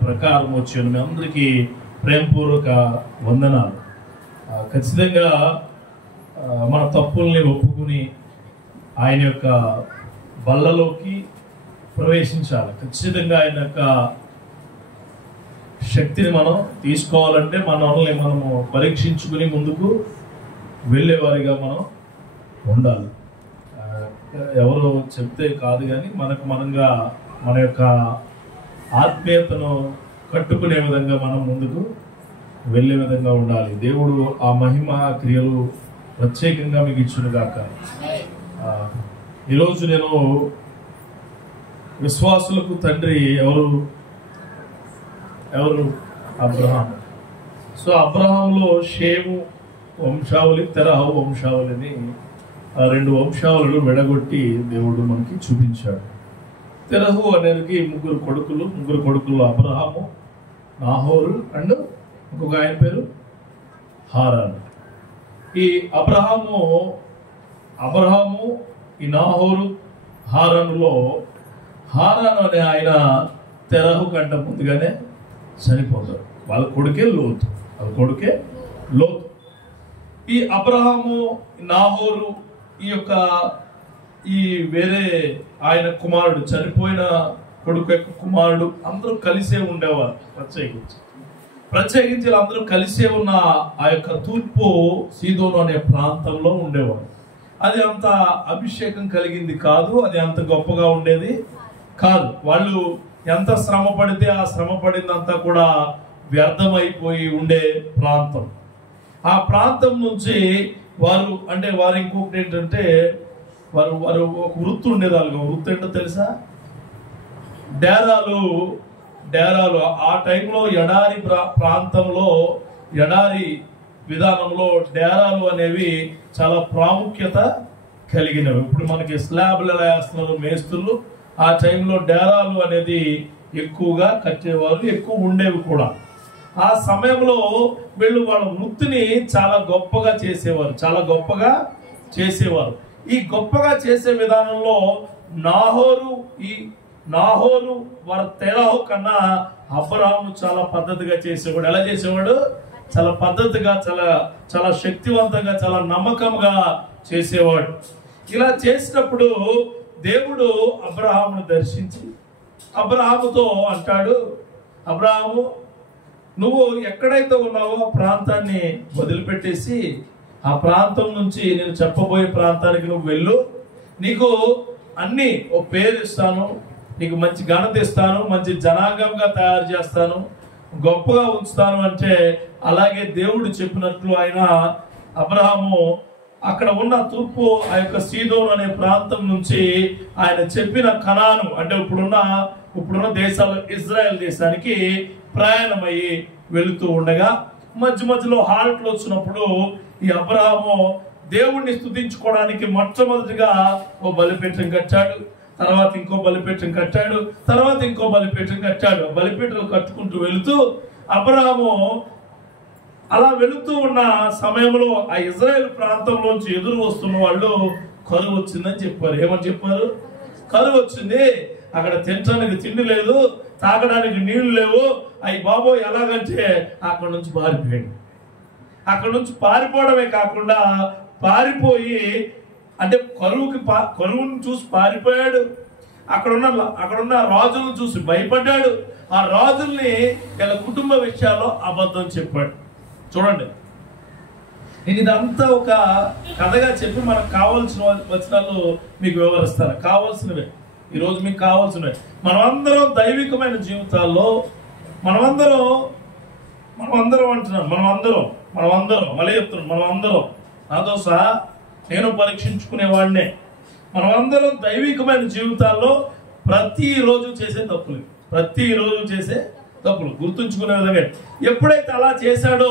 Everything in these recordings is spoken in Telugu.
ప్రకారం వచ్చాను. మీ అందరికీ ప్రేమపూర్వక వందనాలు. ఖచ్చితంగా మన తప్పుల్ని ఒప్పుకుని ఆయన యొక్క బల్లలోకి ప్రవేశించాలి. ఖచ్చితంగా ఆయన యొక్క శక్తిని మనం తీసుకోవాలంటే మనల్ని మనము పరీక్షించుకుని ముందుకు వెళ్ళేవారిగా మనం ఉండాలి. ఎవరో చెప్తే కాదు, కానీ మనకు మనంగా మన యొక్క ఆత్మీయతను కట్టుకునే విధంగా మనం ముందుకు వెళ్ళే విధంగా ఉండాలి. దేవుడు ఆ మహిమ క్రియలు ప్రత్యేకంగా మీకు ఇచ్చును గాక. ఈరోజు నేను విశ్వాసులకు తండ్రి ఎవరు అబ్రహాం. సో అబ్రహాంలో షేము వంశావళి, తెరహు వంశావళిని ఆ రెండు వంశావళులు విడగొట్టి దేవుడు మనకి చూపించాడు. తెరహు అనేది ముగ్గురు కొడుకులు అబ్రహాము, నాహోరు అండ్ ఇంకొక ఆయన పేరు హారాను. ఈ అబ్రహాము ఈ నాహోరు హారానులో హారాను అనే ఆయన తెరహు కంటే ముందుగానే చనిపోతారు. వాళ్ళ కొడుకే లోతు. ఈ అబ్రహాము, నాహోరు, ఈ వేరే ఆయన కుమారుడు, చనిపోయిన కొడుకు యొక్క కుమారుడు అందరూ కలిసే ఉండేవారు. ప్రత్యేకించి అందరూ కలిసే ఉన్న ఆ యొక్క తూర్పు సీదోను అనే ప్రాంతంలో ఉండేవారు. అది అంత అభిషేకం కలిగింది కాదు, అది అంత గొప్పగా ఉండేది కాదు. వాళ్ళు ఎంత శ్రమ పడితే ఆ శ్రమ పడిందంతా కూడా వ్యర్థమైపోయి ఉండే ప్రాంతం. ఆ ప్రాంతం నుంచి వారు ఇంకొకటి ఏంటంటే వారు ఒక వృత్తి ఉండేది. వృత్తి ఏంటో తెలుసా? డేరాలు ఆ టైంలో ఎడారి ప్రాంతంలో, ఎడారి విధానంలో డేరాలు అనేవి చాలా ప్రాముఖ్యత కలిగినవి. ఇప్పుడు మనకి స్లాబ్లు ఎలా వేస్తున్నారు మేస్తులు, ఆ టైంలో డేరాలు అనేది ఎక్కువగా కట్టేవారు, ఎక్కువ ఉండేవి కూడా. ఆ సమయంలో వీళ్ళు వాళ్ళ వృత్తిని చాలా గొప్పగా చేసేవారు. ఈ గొప్పగా చేసే విధానంలో నాహోరు వారి తెరహు కన్నా అబ్రహాము చాలా పద్ధతిగా చేసేవాడు. ఎలా చేసేవాడు? చాలా పద్ధతిగా, చాలా శక్తివంతంగా, చాలా నమ్మకంగా చేసేవాడు. ఇలా చేసినప్పుడు దేవుడు అబ్రహామును దర్శించి అబ్రహాముతో అంటాడు, అబ్రహాము, నువ్వు ఎక్కడైతే ఉన్నావో ఆ ప్రాంతాన్ని వదిలిపెట్టేసి ఆ ప్రాంతం నుంచి నేను చెప్పబోయే ప్రాంతానికి నువ్వు వెళ్ళు. నీకు అన్ని ఓ పేరు ఇస్తాను, నీకు మంచి ఘనత ఇస్తాను, మంచి జనాంగంగా తయారు చేస్తాను, గొప్పగా ఉంచుతాను అంటే అలాగే దేవుడు చెప్పినట్లు ఆయన అబ్రహాము అక్కడ ఉన్న తూర్పు ఆ యొక్క సీదోను అనే ప్రాంతం నుంచి ఆయన చెప్పిన కనాను అంటే ఇప్పుడున్న దేశాలు ఇజ్రాయెల్ దేశానికి ప్రయాణమయ్యి వెళుతూ ఉండగా మధ్యలో హాల్ట్లు వచ్చినప్పుడు ఈ అబ్రహాము దేవుణ్ణి స్తుతించుకోవడానికి మొట్టమొదటిగా ఓ బలిపీఠం కట్టాడు. తర్వాత ఇంకో బలిపీఠం కట్టాడు. తర్వాత ఇంకో బలిపీఠం కట్టాడు. బలిపీఠాలు కట్టుకుంటూ వెళుతూ అబ్రహాము అలా వెళుతూ ఉన్న సమయంలో ఆ ఇజ్రాయెల్ ప్రాంతంలోంచి ఎదురు వస్తున్న వాళ్ళు కరువు వచ్చిందని చెప్పారు. ఏమని చెప్పారు? కరువు వచ్చింది, అక్కడ తినడానికి తిండి లేదు, తాగడానికి నీళ్లు లేవు. అయ్యి బాబోయ్ ఎలాగంటే అక్కడ నుంచి పారిపోయాడు. అక్కడ నుంచి పారిపోవడమే కాకుండా పారిపోయి అంటే కరువును చూసి పారిపోయాడు. అక్కడున్న రాజులను చూసి భయపడ్డాడు. ఆ రాజుల్ని ఇలా కుటుంబ విషయాల్లో అబద్ధం చెప్పాడు. చూడండి, నేను ఇదంతా ఒక కథగా చెప్పి మనకు కావాల్సిన వచనాలు మీకు వివరిస్తాను. కావాల్సినవే ఈరోజు మీకు కావాల్సినవి. మనమందరం దైవికమైన జీవితాల్లో మనమందరం అంటున్నాం, మనమందరం మళ్ళీ చెప్తున్నాం, మనమందరం నాతో సహా నేను పరీక్షించుకునేవాడినే. మనమందరం దైవికమైన జీవితాల్లో ప్రతిరోజు చేసే తప్పులు గుర్తుంచుకునే విధంగా ఎప్పుడైతే అలా చేశాడో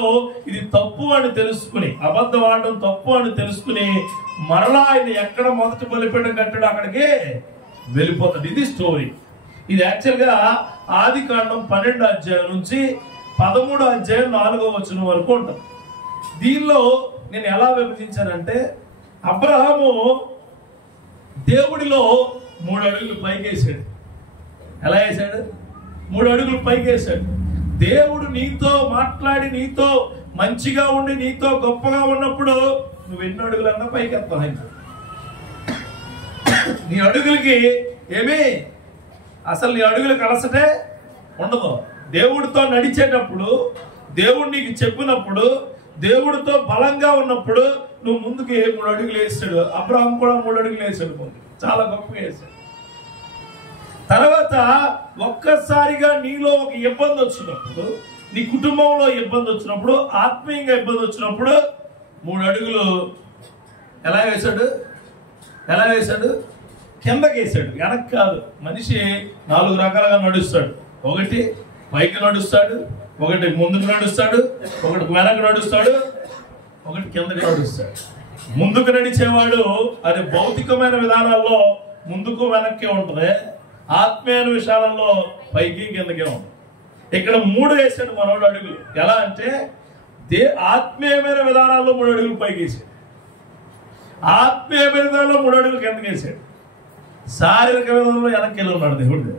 ఇది తప్పు అని తెలుసుకుని, అబద్ధం ఆడడం తప్పు అని తెలుసుకుని మరలా ఆయన ఎక్కడ మొదటి బలిపీఠం కట్టాడో అక్కడికే వెళ్ళిపోతాడు. ఇది స్టోరీ. ఇది యాక్చువల్గా ఆదికాండం 12వ అధ్యాయం నుంచి 13వ అధ్యాయం 4వ వచనం వరకు ఉంటుంది. దీనిలో నేను ఎలా విభజించానంటే అబ్రహాము దేవుడిలో 3 అడుగులు పైకి వేసాడు. ఎలా వేసాడు? 3 అడుగులు పైకి వేశాడు. దేవుడు నీతో మాట్లాడి నీతో మంచిగా ఉండి నీతో గొప్పగా ఉన్నప్పుడు నువ్వు ఎన్ని అడుగులన్నా పైకి ఎత్తావు. నీ అడుగులకి ఏమి అసలు నీ అడుగులకు అలసటే ఉండదు. దేవుడితో నడిచేటప్పుడు, దేవుడు నీకు చెప్పినప్పుడు, దేవుడితో బలంగా ఉన్నప్పుడు నువ్వు ముందుకు 3 అడుగులు వేసాడు. అబ్రహాం కూడా 3 అడుగులు వేసాడు, ముందు చాలా గొప్పగా వేసాడు. తర్వాత ఒక్కసారిగా నీలో ఒక ఇబ్బంది వచ్చినప్పుడు, నీ కుటుంబంలో ఇబ్బంది వచ్చినప్పుడు, ఆత్మీయంగా ఇబ్బంది వచ్చినప్పుడు 3 అడుగులు ఎలా వేశాడు? కిందకి వేసాడు, వెనక్కి కాదు. మనిషి 4 రకాలుగా నడుస్తాడు. ఒకటి పైకి నడుస్తాడు, ఒకటి ముందుకు నడుస్తాడు, ఒకటి వెనక్కి నడుస్తాడు, ఒకటి కిందకి నడుస్తాడు. ముందుకు నడిచేవాడు అది భౌతికమైన విధానాల్లో ముందుకు వెనక్కి ఉంటుంది, ఆత్మీయ విషయాలలో పైకి కిందకే ఉంటుంది. ఇక్కడ 3 వేసాడు మనోడు అడుగులు. ఎలా అంటే ఆత్మీయమైన విధానాల్లో 3 అడుగులు పైకి వేసాడు, ఆత్మీయమైన విధానంలో 3 అడుగులు కిందకి వేసాడు, శారీరక విధానంలో వెనక్కి వెళ్ళి ఉన్నాడు దేవుడు.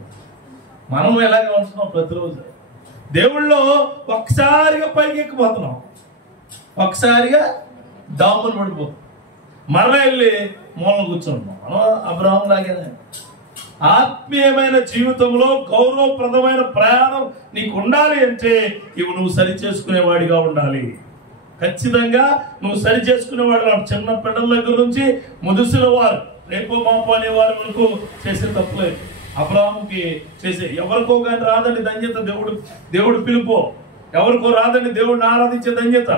మనం ఎలాగే ఉంటున్నాం ప్రతిరోజు దేవుళ్ళో ఒకసారిగా పైకి ఎక్కిపోతున్నాం, ఒకసారిగా డాములు పడిపోతున్నాం, మరలా వెళ్ళి మూలను కూర్చుంటున్నాం. మనం అబ్రహాం లాగానే ఆత్మీయమైన జీవితంలో గౌరవప్రదమైన ప్రయాణం నీకు ఉండాలి అంటే ఇవి నువ్వు సరి చేసుకునేవాడిగా ఉండాలి. ఖచ్చితంగా నువ్వు సరి చేసుకునేవాడు. చిన్న పిల్లల దగ్గర నుంచి ముదుసిన వారు, రేపు మాపు అనే వారి వరకు చేసే తప్పులేదు. అబ్రహాముకి చేసే ఎవరికో కానీ రాదని ధన్యత దేవుడు పిలుపు, ఎవరికో రాదని దేవుడిని ఆరాధించే ధన్యత.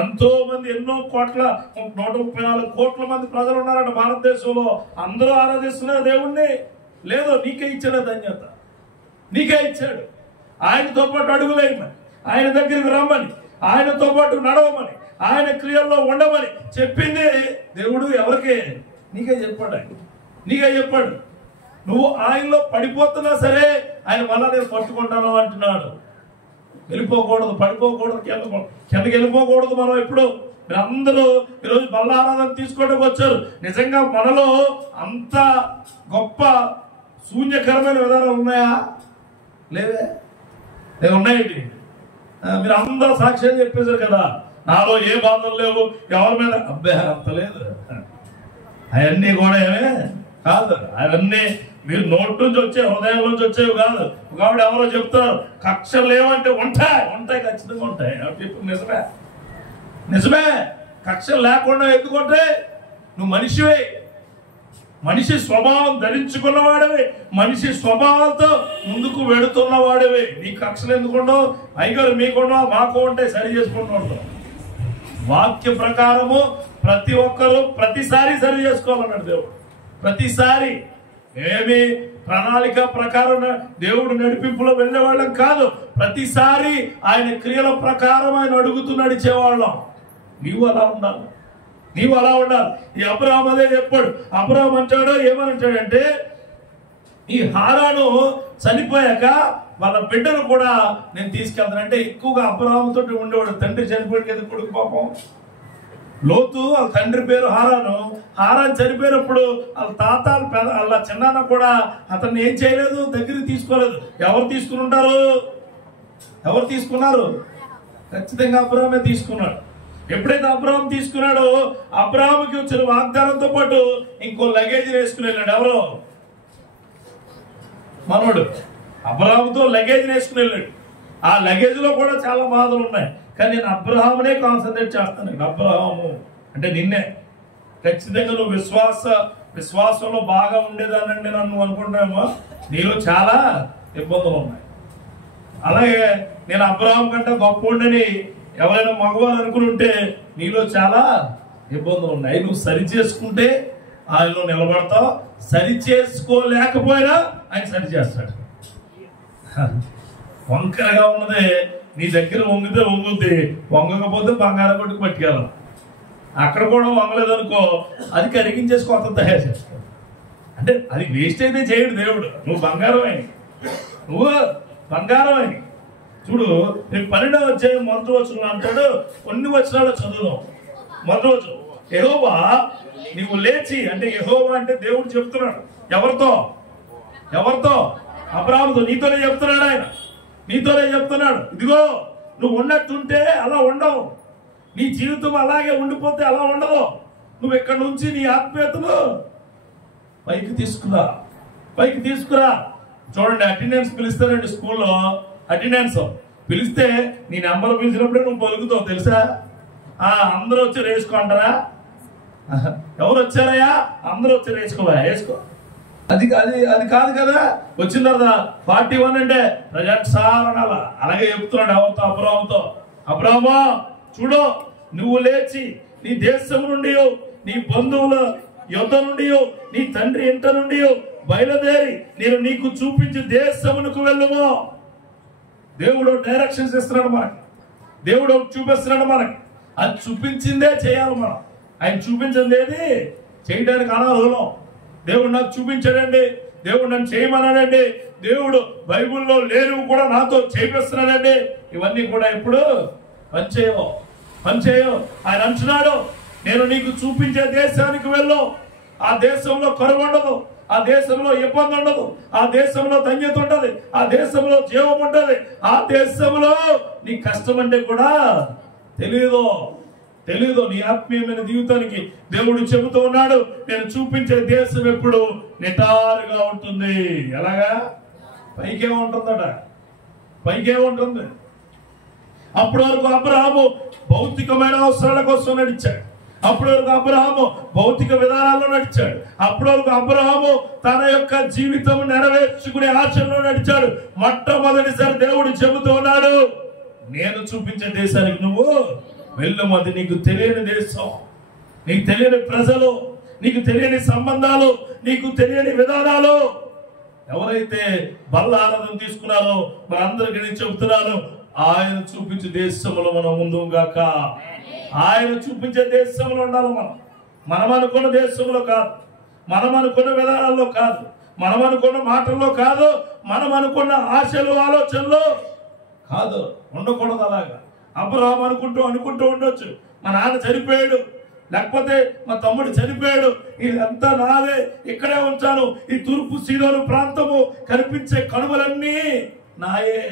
ఎంతో మంది, ఎన్నో కోట్ల 134 కోట్ల మంది ప్రజలు ఉన్నారట భారతదేశంలో. అందరూ ఆరాధిస్తున్నారు దేవుణ్ణి. లేదో నీకే ఇచ్చిన ధన్యత, నీకే ఇచ్చాడు. ఆయనతో పాటు అడుగులేయమని, ఆయన దగ్గరికి రమ్మని, ఆయనతో పాటు నడవమని, ఆయన క్రియల్లో ఉండమని చెప్పింది దేవుడు. ఎవరికే? నీకే చెప్పాడు. నీకే చెప్పాడు. నువ్వు ఆయనలో పడిపోతున్నా సరే ఆయన మళ్ళా నేను పట్టుకుంటాను అంటున్నాడు. వెళ్ళిపోకూడదు, పడిపోకూడదు, కిందకి వెళ్ళిపోకూడదు. మనం ఎప్పుడు మీరందరూ ఈరోజు బల్ల ఆరాధన తీసుకోవడానికి వచ్చారు. నిజంగా మనలో అంత గొప్ప శూన్యకరమైన విధానాలు ఉన్నాయా? లేవే. ఉన్నాయండి. మీరు అందరూ సాక్ష్యం చెప్పేశారు కదా, నాలో ఏ బాధలు లేవు, ఎవరి మీద అబ్బాయి అంత లేదు. అవన్నీ కూడా ఏమే కాదు, అవన్నీ మీరు నోటి నుంచి వచ్చే, హృదయం నుంచి వచ్చేవి కాదు. కాబట్టి ఎవరో చెప్తారు కక్షలు లేవంటే ఉంటాయి, ఖచ్చితంగా ఉంటాయి. నిజమే, నిజమే. కక్షలు లేకుండా ఎందుకుంటే నువ్వు మనిషివే, మనిషి స్వభావం ధరించుకున్నవాడివి, మనిషి స్వభావంతో ముందుకు వెడుతున్నవాడివి. నీ కక్షలు ఎందుకుండవు? అయ్యగారు మీకుండవు, మాకు ఉంటే సరి చేసుకుంటూ ఉంటాం. వాక్య ప్రకారము ప్రతి ఒక్కరూ ప్రతిసారి సరి చేసుకోవాలన్నాడు దేవుడు. ప్రతిసారి ఏమి ప్రణాళిక ప్రకారం దేవుడు నడిపింపులో వెళ్ళేవాళ్ళం కాదు. ప్రతిసారి ఆయన క్రియల ప్రకారం ఆయన అడుగుతూ నడిచేవాళ్ళం. నీవు అలా ఉండాలి, నీవు అలా ఉండాలి. ఈ అబ్రహాం అదే చెప్పాడు. అబ్రహాం అంటాడు, ఏమనంటాడంటే ఈ హారాను చనిపోయాక వాళ్ళ బిడ్డను కూడా నేను తీసుకెళ్తానంటే, ఎక్కువగా అబ్రహాంతో ఉండేవాడు. తండ్రి చనిపోయాడు కదా కొడుకు పాపం. లోతు వాళ్ళ తండ్రి పేరు హారాను. హారాన్ చనిపోయినప్పుడు వాళ్ళ తాత వాళ్ళ చిన్నాన్న కూడా అతన్ని ఏం చేయలేదు, దగ్గరికి తీసుకోలేదు. ఎవరు తీసుకుని ఉంటారు? ఎవరు తీసుకున్నారు? ఖచ్చితంగా అబ్రహామే తీసుకున్నాడు. ఎప్పుడైతే అబ్రహాం తీసుకున్నాడో అబ్రహాంకి వచ్చిన వాగ్దానంతో పాటు ఇంకో లగేజ్ వేసుకుని వెళ్ళాడు. ఎవరో మనోడు అబ్రహాంతో లగేజ్ వేసుకుని వెళ్ళాడు. ఆ లగేజ్ లో కూడా చాలా బాధలు ఉన్నాయి. కానీ నేను అబ్రహామునే కాన్సన్ట్రేట్ చేస్తాను. అబ్రహాము అంటే నిన్నే. ఖచ్చితంగా నువ్వు విశ్వాసంలో బాగా ఉండేదానండి నన్ను అనుకుంటామో, నీలో చాలా ఇబ్బందులు ఉన్నాయి. అలాగే నేను అబ్రహాం కంటే గొప్పని ఎవరైనా మగవారు అనుకుని ఉంటే నీలో చాలా ఇబ్బందులు ఉన్నాయి. నువ్వు సరి చేసుకుంటే ఆయనలో నిలబడతావు, సరి చేసుకోలేకపోయినా ఆయన సరి చేస్తాడు. వంకరగా ఉన్నదే నీ దగ్గర వంగితే వంగుద్ది, వంగకపోతే బంగారం కొట్టుకు పట్టుకెళ్ళాలి. అక్కడ కూడా వంగలేదనుకో, అది కరిగించేసి కొత్త తయారు చేస్తావు. అంటే అది వేస్ట్ అయితే చేయడు దేవుడు. నువ్వు బంగారం అని చూడు. నీకు 12వ అధ్యాయం 1వ వచనం అంటాడు. కొన్ని వచనాలు చదువుదాం. 1వ వచనం, యెహోవా నీవు లేచి, అంటే యెహోవా అంటే దేవుడు చెప్తున్నాడు. ఎవరితో? అబ్రాహాముతో నీతోనే చెప్తున్నాడు ఆయన, నీతోనే చెప్తున్నాడు. ఇదిగో నువ్వు ఉన్నట్టుంటే అలా ఉండవు, నీ జీవితం అలాగే ఉండిపోతే అలా ఉండదు. నువ్వు ఇక్కడ నుంచి నీ ఆత్మీయతను పైకి తీసుకురా, పైకి తీసుకురా. చూడండి, అటెండెన్స్ పిలుస్తారండి స్కూల్లో. అటెండెన్స్ పిలిస్తే నీ నెంబర్ పిలిచినప్పుడే నువ్వు పలుకుతావు తెలుసా. అందరూ వచ్చి వేసుకోంటారా? ఎవరు వచ్చారయ్యా? అందరూ వచ్చి వేసుకో. అది అది అది కాదు కదా. వచ్చిన తర్వాత 41 అంటే ప్రజెంట్ సార్ అనాలా. అలాగే చెప్తున్నాడు ఎవరితో? అబ్రాహాముతో. అబ్రాహామా చూడు, నువ్వు లేచి నీ దేశం నుండి, నీ బంధువుల యొద్ద నుండి, నీ తండ్రి ఇంట నుండి బయలుదేరి నేను నీకు చూపించి దేశమునకు వెళ్ళుము. దేవుడు డైరెక్షన్స్ ఇస్తున్నాడు మనకి, దేవుడు చూపిస్తున్నాడు మనకి. అది చూపించిందే చేయాలి మనం. ఆయన చూపించింది ఏది చేయడానికి అనర్హులం. దేవుడు నాకు చూపించాడండి, దేవుడు నన్ను చేయమన్నాడండి, దేవుడు బైబుల్లో లేనివి కూడా నాతో చేపిస్తున్నాడండి. ఇవన్నీ కూడా ఇప్పుడు పనిచేయవు. ఆయన అంటున్నాడు, నేను నీకు చూపించే దేశానికి వెళ్ళు. ఆ దేశంలో కరువు ఉండదు, ఆ దేశంలో ఇబ్బంది ఉండదు, ఆ దేశంలో ధన్యత ఉంటది, ఆ దేశంలో జీవం ఉంటది, ఆ దేశంలో నీ కష్టం అంటే కూడా తెలియదు. నీ ఆత్మీయమైన జీవితానికి దేవుడు చెబుతూ ఉన్నాడు, నేను చూపించే దేశం ఎప్పుడు నిటారుగా ఉంటుంది. ఎలాగా? పైకే ఉంటుందట, పైకే ఉంటుంది. అప్పటి వరకు అబ్రహాము భౌతికమైన అవసరాల కోసం నడిచాడు, అప్పటి వరకు అబ్రహాము భౌతిక విధానాల్లో నడిచాడు, అప్పటి వరకు అబ్రహాము తన యొక్క జీవితం నెరవేర్చుకునే ఆశల్లో నడిచాడు. మొట్టమొదటిసారి దేవుడు చెబుతూ ఉన్నాడు, నేను చూపించే దేశానికి నువ్వు వెళ్ళము. అది నీకు తెలియని దేశం, నీకు తెలియని ప్రజలు, నీకు తెలియని సంబంధాలు, నీకు తెలియని విధానాలు. ఎవరైతే బల్ల ఆరాధన తీసుకున్నారో మనందరికీ నేను చెబుతున్నాను, ఆయన చూపించే దేశంలో మనం ముందుగాక. ఆయన చూపించే దేశంలో ఉండాలి. మనం అనుకున్న దేశంలో కాదు, మనం అనుకున్న విధానాల్లో కాదు, మనం అనుకున్న మాటల్లో కాదు, మనం అనుకున్న ఆశలు ఆలోచనలు కాదు. ఉండకూడదు అలాగా. అబ్రహాము అనుకుంటూ ఉండొచ్చు, మా నాన్న చనిపోయాడు, లేకపోతే మా తమ్ముడు చనిపోయాడు, ఇదంతా నాదే, ఇక్కడే ఉంచాను, ఈ తూర్పు సీదోను ప్రాంతము కనిపించే కనుమలన్నీ నాయే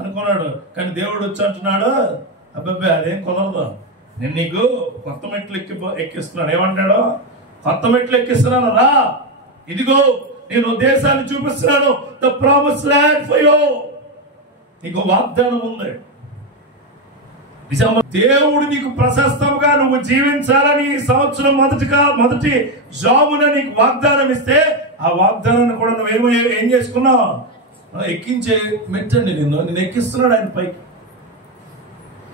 అనుకున్నాడు. కానీ దేవుడు వచ్చి అంటున్నాడు, అబ్బాయి అదేం కుదరదు, నేను నీకు కొత్త మెట్లు ఎక్కిస్తున్నాను. ఏమంటాడు? కొత్త మెట్లు ఎక్కిస్తున్నాను రా, ఇదిగో నేను దేశాన్ని చూపిస్తున్నాను. The promise land for you. నీకు వాగ్దానం ఉంది. దేవుడు నీకు ప్రశస్తంగా నువ్వు జీవించాలని ఈ సంవత్సరం మొదటి జామున నీకు వాగ్దానం ఇస్తే, ఆ వాగ్దానాన్ని కూడా నువ్వేమో ఏం చేసుకున్నావు? ఎక్కించే మెట్టండి. నేను ఎక్కిస్తున్నాడు ఆయన పైకి.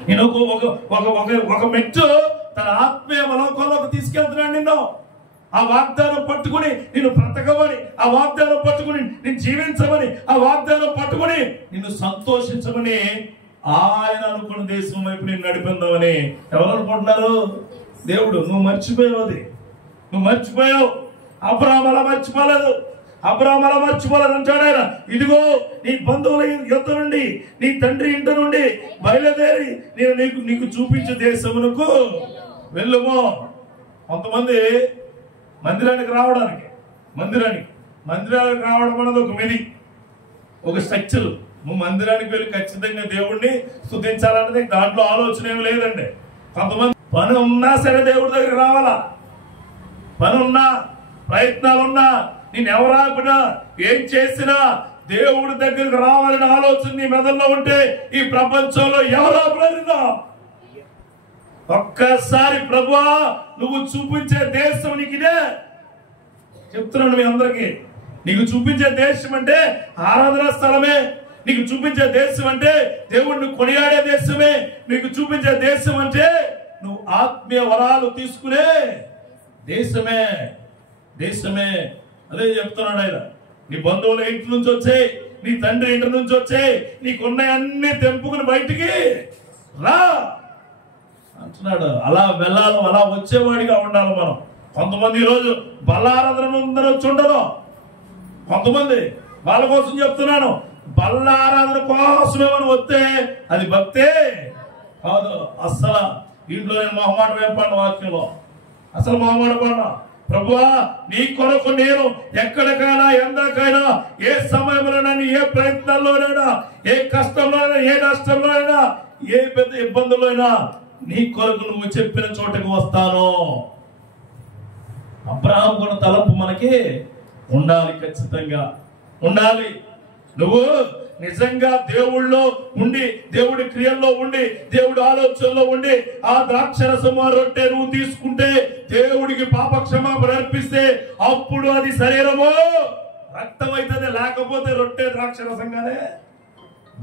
నేను ఒక మెట్టు తన ఆత్మీయ లోకంలోకి తీసుకెళ్తున్నాడు నిన్ను. ఆ వాగ్దానం పట్టుకుని నిన్ను బ్రతకమని, ఆ వాగ్దానం పట్టుకుని నేను జీవించమని, ఆ వాగ్దానం పట్టుకుని నిన్ను సంతోషించమని ఆయన అనుకున్న దేశం వైపు నేను నడిపిందామని ఎవరు అనుకుంటున్నారు? దేవుడు. నువ్వు మర్చిపోయావు, అది నువ్వు మర్చిపోయావు. అబ్రహాము అలా మర్చిపోలేదు, అంటాడు ఆయన. ఇదిగో నీ బంధువుల యొద్ద నుండి, నీ తండ్రి ఇంట నుండి బయలుదేరి నేను నీకు చూపించే దేశమునకు వెళ్ళుము. కొంతమంది మందిరానికి రావడం అనేది ఒక విధి, ఒక స్ట్రక్చర్. నువ్వు మందిరానికి వెళ్ళి ఖచ్చితంగా దేవుణ్ణి స్తుతించాలన్నది దాంట్లో ఆలోచన ఏమి లేదండి. కొంతమంది పని ఉన్నా సరే దేవుడి దగ్గర రావాలా, పని ఉన్నా, ప్రయత్నాలున్నా, నేను ఎవరాపినా, ఏం చేసినా దేవుడి దగ్గరకు రావాలని ఆలోచన నీ మెదల్లో ఉంటే ఈ ప్రపంచంలో ఎవరాపినా ఒక్కసారి ప్రభువా నువ్వు చూపించే దేశం నీకు ఇదే చెప్తున్నాను మీ అందరికీ. నీకు చూపించే దేశం అంటే ఆరాధనా స్థలమే, నీకు చూపించే దేశం అంటే దేవుడిని కొనియాడే దేశమే, నీకు చూపించే దేశం అంటే నువ్వు ఆత్మీయ వరాలు తీసుకునే దేశమే. అదే చెప్తున్నాడు ఆయన. నీ బంధువుల ఇంటి నుంచి వచ్చే, నీ తండ్రి ఇంటి నుంచి వచ్చే, నీకున్న అన్ని తెంపుకుని బయటికి రా అంటున్నాడు. అలా వెళ్ళాలి, అలా వచ్చేవాడిగా ఉండాలి మనం. కొంతమంది ఈరోజు బల్లారాధన ఉందని వచ్చి ఉండదు. కొంతమంది వాళ్ళ కోసం చెప్తున్నాను, బల్లారాధన కోసమే మనం వస్తే అది భక్తే కాదు. అస్సలు ఇంట్లో నేను మొహమాట వేపడిన వాక్యంలో అసలు మొహమాట పడినా ప్రభువా నీ కొరకు నేను ఎక్కడికైనా ఎందాకైనా ఏ సమయంలోనైనా ఏ ప్రయత్నంలోనైనా ఏ కష్టంలోనైనా ఏ నష్టంలోనైనా ఏ పెద్ద ఇబ్బందుల్లో అయినా నీ కొరకు నువ్వు చెప్పిన చోటకు వస్తాను. అబ్రహాం కొన్న తలంపు మనకి ఉండాలి, ఖచ్చితంగా ఉండాలి. నువ్వు నిజంగా దేవుళ్ళో ఉండి, దేవుడి క్రియల్లో ఉండి, దేవుడి ఆలోచనలో ఉండి ఆ ద్రాక్షరసము రొట్టె నువ్వు తీసుకుంటే, దేవుడికి పాప క్షమాపణ అర్పిస్తే అప్పుడు అది శరీరము రక్తం అవుతుంది. లేకపోతే రొట్టె ద్రాక్షరసంగానే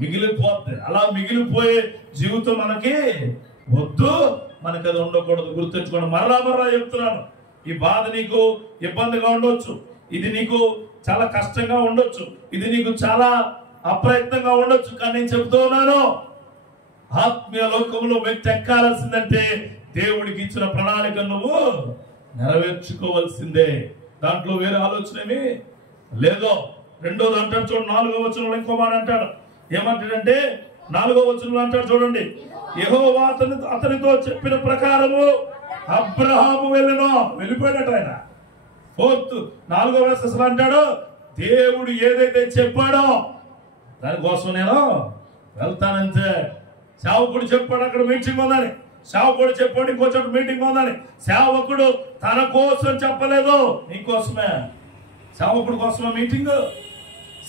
మిగిలిపోతుంది. అలా మిగిలిపోయే జీవితం మనకి వద్దు, మనకు అది ఉండకూడదు. గుర్తుంచుకోండి. మరలా చెప్తున్నాను, ఈ బాధ నీకు ఇబ్బందిగా ఉండొచ్చు, ఇది నీకు చాలా కష్టంగా ఉండొచ్చు, ఇది నీకు చాలా అప్రయత్నంగా ఉండొచ్చు. కానీ నేను చెబుతూ ఉన్నాను, ఆత్మీయ లోకంలో వ్యక్తి ఎక్కాల్సిందంటే దేవుడికి ఇచ్చిన ప్రణాళిక నువ్వు నెరవేర్చుకోవాల్సిందే. దాంట్లో వేరే ఆలోచన ఏమి లేదో. రెండోది అంటాడు చూడండి, 4వ వచనంలో ఇంకో మాట అంటాడు. ఏమంటాడంటే 4వ వచనంలో అంటాడు చూడండి, యెహోవా అతనితో చెప్పిన ప్రకారము అబ్రహాము వెళ్ళిపోయాడట. ఆయన 4వ వర్షం అంటాడు, దేవుడు ఏదైతే చెప్పాడో దానికోసం నేను వెళ్తానంతే. సేవకుడు చెప్పాడు అక్కడ మీటింగ్ ఉందని, సేవకుడు చెప్పాడు ఇంకో చోట మీటింగ్ ఉందని. సేవకుడు తన కోసం చెప్పలేదు, నీకోసమే. సేవకుడి కోసమా మీటింగ్?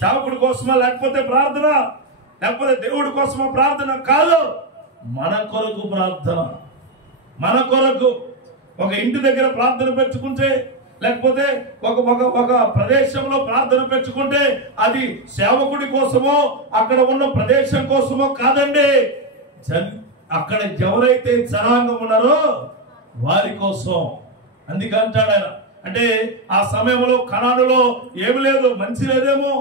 సేవకుడి కోసమా? లేకపోతే ప్రార్థన? లేకపోతే దేవుడి కోసమా ప్రార్థన? కాదు, మన కొరకు ప్రార్థన. మన కొరకు ఒక ఇంటి దగ్గర ప్రార్థన పెట్టుకుంటే, లేకపోతే ఒక ప్రదేశంలో ప్రార్థన పెట్టుకుంటే అది సేవకుడి కోసమో అక్కడ ఉన్న ప్రదేశం కోసమో కాదండి. అక్కడ ఎవరైతే జనాంగం ఉన్నారో వారి కోసం. అందుకంటాడు ఆయన. అంటే ఆ సమయంలో కనానులో ఏమి లేదు, మంచి లేదేమో.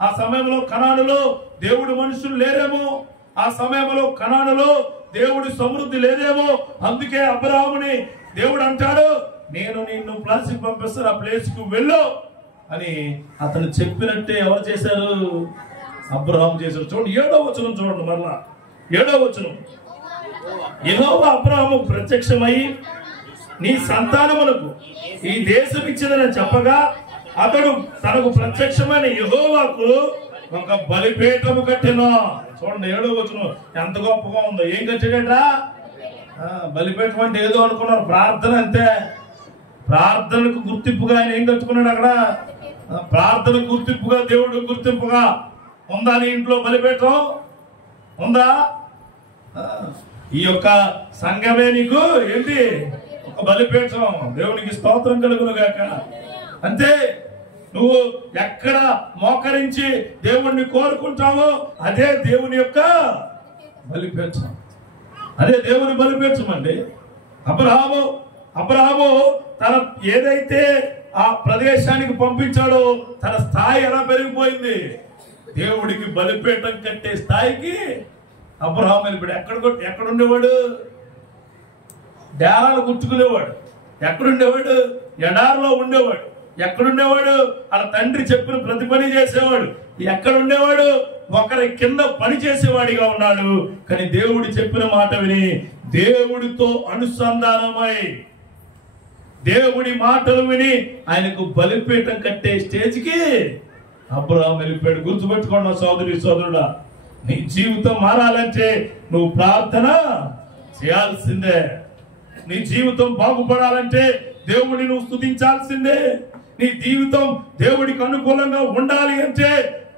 ఆ సమయంలో కనానులో దేవుడి మనుషులు లేరేమో. ఆ సమయంలో కనానులో దేవుడి సమృద్ధి లేదేమో. అందుకే అబ్రహాముని దేవుడు అంటాడు, నేను నిన్ను ప్లేస్ కి పంపిస్తాను, ఆ ప్లేస్ కు వెళ్ళు అని అతను చెప్పినట్టే ఎవరు చేశారు? అబ్రహాము చేశారు. చూడండి 7వ వచనం చూడండి. మరలా 7వ వచనం, యెహోవా అబ్రహాము ప్రత్యక్షమై నీ సంతానమునకు ఈ దేశం ఇచ్చిందని చెప్పగా అతడు తనకు ప్రత్యక్షమైన యెహోవాకు ఒక బలిపీఠము కట్టెను. చూడండి 7వ వచనం ఎంత గొప్పగా ఉందో. ఏం కట్టాడట? బలిపీఠం అంటే ఏదో అనుకున్నారు, ప్రార్థన. అంతే. ప్రార్థనకు గుర్తింపుగా ఆయన ఏం కట్టుకున్నాడు అక్కడ? ప్రార్థనకు గుర్తింపుగా, దేవుడు గుర్తింపుగా ఉందా నీ ఇంట్లో బలిపీఠం? ఉందా? ఈ యొక్క సంఘమే నీకు ఏంటి? ఒక బలిపీఠం. దేవునికి స్తోత్రం కలుగును గాక. అంతే. నువ్వు ఎక్కడ మోకరించి దేవుణ్ణి కోరుకుంటావో అదే దేవుని యొక్క బలిపీఠం. అదే దేవుని బలిపీఠం అండి. అబ్రహాము తన ఏదైతే ఆ ప్రదేశానికి పంపించాడో తన స్థాయి ఎలా పెరిగిపోయింది? దేవుడికి బలిపీఠం కట్టే స్థాయికి అబ్రహాము వెళ్ళిపోయాడు. ఎక్కడుండేవాడు? డేరాలు గుర్తుకునేవాడు. ఎక్కడుండేవాడు? ఎడారిలో ఉండేవాడు. ఎక్కడుండేవాడు? వాళ్ళ తండ్రి చెప్పిన ప్రతి పని చేసేవాడు. ఎక్కడుండేవాడు? ఒకరి కింద పని చేసేవాడిగా ఉన్నాడు. కానీ దేవుడు చెప్పిన మాట విని దేవుడితో అనుసంధానమై దేవుడి మాటలు విని ఆయనకు బలిపీఠం కట్టే స్టేజ్కి అబ్రహాము వెళ్ళిపోయాడు. గుర్తుపెట్టుకోండి సోదరి సోదరుడా, నీ జీవితం మారాలంటే నువ్వు ప్రార్థన చేయాల్సిందే. నీ జీవితం బాగుపడాలంటే దేవుడిని నువ్వు స్తుతించాల్సిందే. నీ జీవితం దేవుడికి అనుకూలంగా ఉండాలి అంటే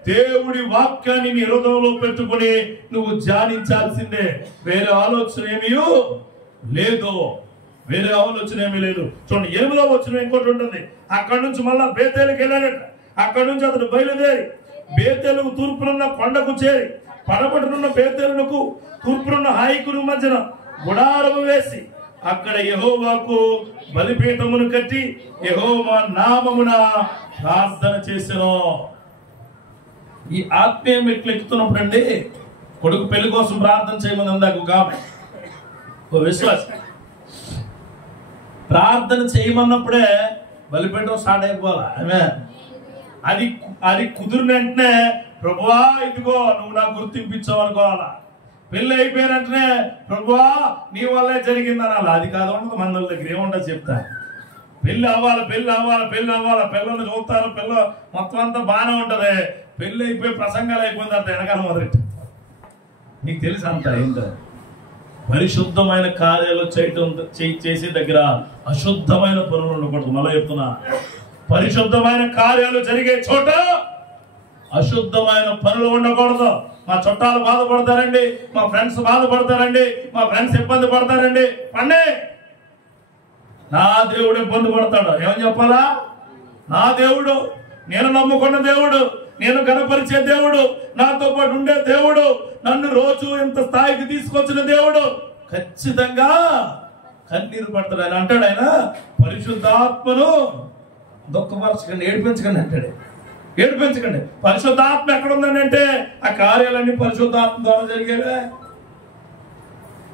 దేవుడి వాక్యాన్ని నీ హృదయంలో పెట్టుకుని నువ్వు ధ్యానించాల్సిందే. వేరే ఆలోచన ఏమీ లేదు. వేరే ఆలోచన ఏమీ లేదు. చూడండి 8వ వచనం ఇంకోటి ఉంటుంది. అక్కడి నుంచి మళ్ళా బేతేలుకి వెళ్ళాడట. అక్కడి నుంచి అతను బయలుదేరి బేతేలుకు తూర్పునున్న కొండకు చేరి పడమటనున్న బేతేలుకు తూర్పునున్న హాయికును మధ్యన గుడారము వేసి అక్కడ యెహోవాకు బలిపీఠమును కట్టి యెహోవా నామమున ప్రార్థన చేసెను. ఈ ఆత్మీయం ఎట్లు ఎక్కుతున్నప్పుడు అండి, కొడుకు పెళ్లి కోసం ప్రార్థన చేయమని అందాక ఒక ఆమె, ఓ విశ్వాసం, ప్రార్థన చేయమన్నప్పుడే బలిపీఠం స్టార్ట్ అయిపోవాలి. ఆమె అది కుదిరిన వెంటనే ప్రభువా ఇదిగో నువ్వు నాకు గుర్తింపించావు అనుకోవాలా. పెళ్లి అయిపోయిన వెంటనే ప్రభువా నీ వల్లే జరిగింది అనాలి. అది కాదు, ఉండదు మన దగ్గర ఏముంటో చెప్తా. పెళ్లి అవ్వాలి, పెళ్లి అవ్వాలి, పెళ్లి అవ్వాలి, పిల్లల్ని చూస్తారు, పిల్ల మొత్తం అంతా బాగానే ఉంటది. పెళ్లి అయిపోయి ప్రసంగాలు అయిపోయిన తర్వాత వెనకాల మొదలెట్టు. నీకు తెలుసు అంత ఏంటో. పరిశుద్ధమైన కార్యాలు చేయటం చేసే దగ్గర అశుద్ధమైన పనులు ఉండకూడదు. మళ్ళీ చెప్తున్నా, పరిశుద్ధమైన కార్యాలు జరిగే చోట అశుద్ధమైన పనులు ఉండకూడదు. మా చుట్టాలు బాధపడతారండి, మా ఫ్రెండ్స్ బాధపడతారండి, మా ఫ్రెండ్స్ ఇబ్బంది పడతారండి. పండే నా దేవుడు ఇబ్బంది పడతాడు. ఏమని చెప్పాలా? నా దేవుడు, నేను నమ్ముకున్న దేవుడు, నేను గణపరిచే దేవుడు, నాతో పాటు ఉండే దేవుడు, నన్ను రోజు ఇంత స్థాయికి తీసుకొచ్చిన దేవుడు ఖచ్చితంగా కన్నీరు పడతాడు. ఆయన అంటాడు, ఆయన పరిశుద్ధాత్మను దుఃఖపరచకండి, ఏడిపించకండి అంటాడు. ఏడిపించకండి. పరిశుద్ధాత్మ ఎక్కడ ఉందని అంటే ఆ కార్యాలన్నీ పరిశుద్ధాత్మ ద్వారా జరిగేవే.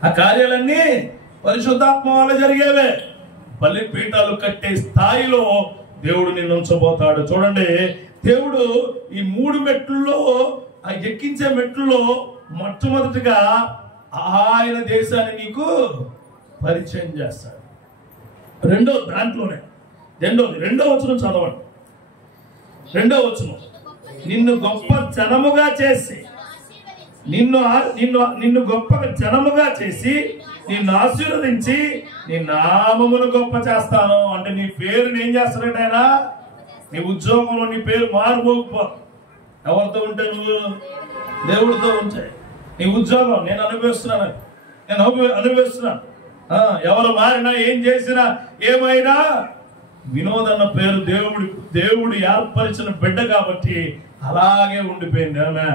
ఆ కార్యాలన్నీ పరిశుద్ధాత్మ వల్ల జరిగేవే. బలిపీఠాలు కట్టే స్థాయిలో దేవుడు నిన్ను ఉంచబోతాడు. చూడండి, దేవుడు ఈ 3 మెట్లలో, ఆ ఎక్కించే మెట్లలో మొట్టమొదటిగా ఆయన దేశాన్ని నీకు పరిచయం చేస్తాడు. దాంట్లోనే రెండో వచనం చదవండి. 2వ వచనం, నిన్ను గొప్ప జనముగా చేసి, నిన్ను గొప్ప జనముగా చేసి నిన్ను ఆశీర్వదించి నీ నామమును గొప్ప చేస్తాను. అంటే నీ పేరుని ఏం చేస్తాడంటే ఆయన, నీ ఉద్యోగంలో నీ పేరు మారిపోకపో. ఎవరితో ఉంటే నువ్వు? దేవుడితో ఉంటాయి. నీ ఉద్యోగం నేను అనుభవిస్తున్నాను. ఎవరు మారినా ఏం చేసినా ఏమైనా వినోద్ అన్న పేరు దేవుడు ఏర్పరిచిన బిడ్డ కాబట్టి అలాగే ఉండిపోయింది. అవునా?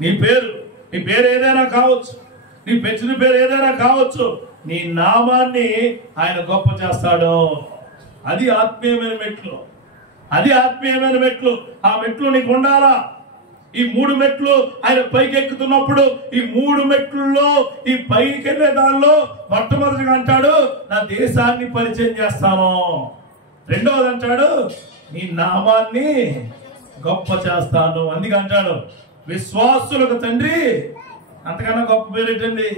నీ పేరు ఏదైనా కావచ్చు, నీ పెంచిన పేరు ఏదైనా కావచ్చు, నీ నామాన్ని ఆయన గొప్ప చేస్తాడు. అది ఆత్మీయమైన మెట్లు. ఆ మెట్లు నీకు ఉండాలా? ఈ 3 మెట్లు ఆయన పైకి ఎక్కుతున్నప్పుడు, ఈ 3 మెట్లలో ఈ పైకి వెళ్ళే దానిలో మొట్టమొదటిగా అంటాడు, నా దేశాన్ని పరిచయం చేస్తాను. రెండవది అంటాడు, నీ నామాన్ని గొప్ప చేస్తాను. అందుకే అంటాడు, విశ్వాసులకు తండ్రి. అంతకన్నా గొప్ప పేరు ఏంటండి?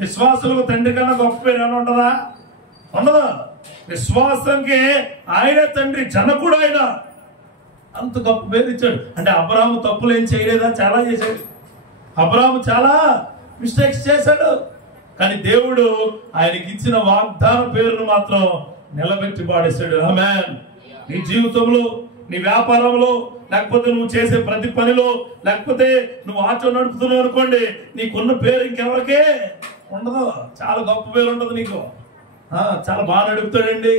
విశ్వాసులకు తండ్రి కన్నా గొప్ప పేరు ఏమైనా ఉంటుందా? ఉండదా? విశ్వాసంకి ఆయనే తండ్రి, జనకుడు ఆయన. అంత గొప్ప పేరు ఇచ్చాడు. అంటే అబ్రాహాము తప్పులు ఏం చేయలేదా? చాలా చేశాడు. అబ్రాహాము చాలా మిస్టేక్స్ చేశాడు. కానీ దేవుడు ఆయనకి ఇచ్చిన వాగ్దాన పేరును మాత్రం నిలబెట్టి పాడేశాడు. ఆమేన్. నీ జీవితంలో, నీ వ్యాపారంలో, లేకపోతే నువ్వు చేసే ప్రతి పనిలో, లేకపోతే నువ్వు ఆటో నడుపుతున్నావు అనుకోండి, నీకున్న పేరు ఇంకెవరికే ఉండదు. చాలా గొప్ప పేరు ఉండదు నీకు. చాలా బాగా నడుపుతాడండి.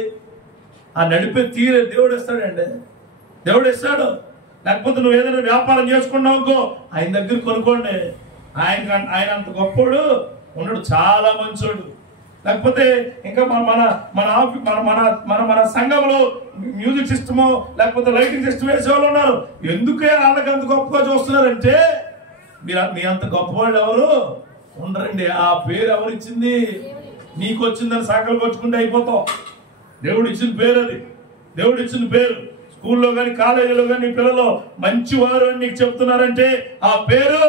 ఆ నడిపే తీరే దేవుడు ఇస్తాడండి. దేవుడు ఇస్తాడు. లేకపోతే నువ్వు ఏదైనా వ్యాపారం చేసుకున్నావు అనుకో, ఆయన దగ్గర కొనుక్కోండి. ఆయన అంత గొప్పోడు ఉండడు, చాలా మంచోడు. లేకపోతే ఇంకా మన సంఘంలో మ్యూజిక్ సిస్టము లేకపోతే లైటింగ్ సిస్టమ్ వేసే వాళ్ళు ఉన్నారు. ఎందుకే వాళ్ళకి అంత గొప్పగా చూస్తున్నారంటే, మీ అంత గొప్పవాళ్ళు ఎవరు ఉండరండి. ఆ పేరు ఎవరిచ్చింది? నీకు వచ్చిందని సకలు కొట్టుకుంటే అయిపోతావు. దేవుడు ఇచ్చిన పేరు అది. దేవుడు ఇచ్చిన పేరు. స్కూల్లో కానీ కాలేజీలో కానీ పిల్లలు మంచివారు అని నీకు చెప్తున్నారంటే ఆ పేరు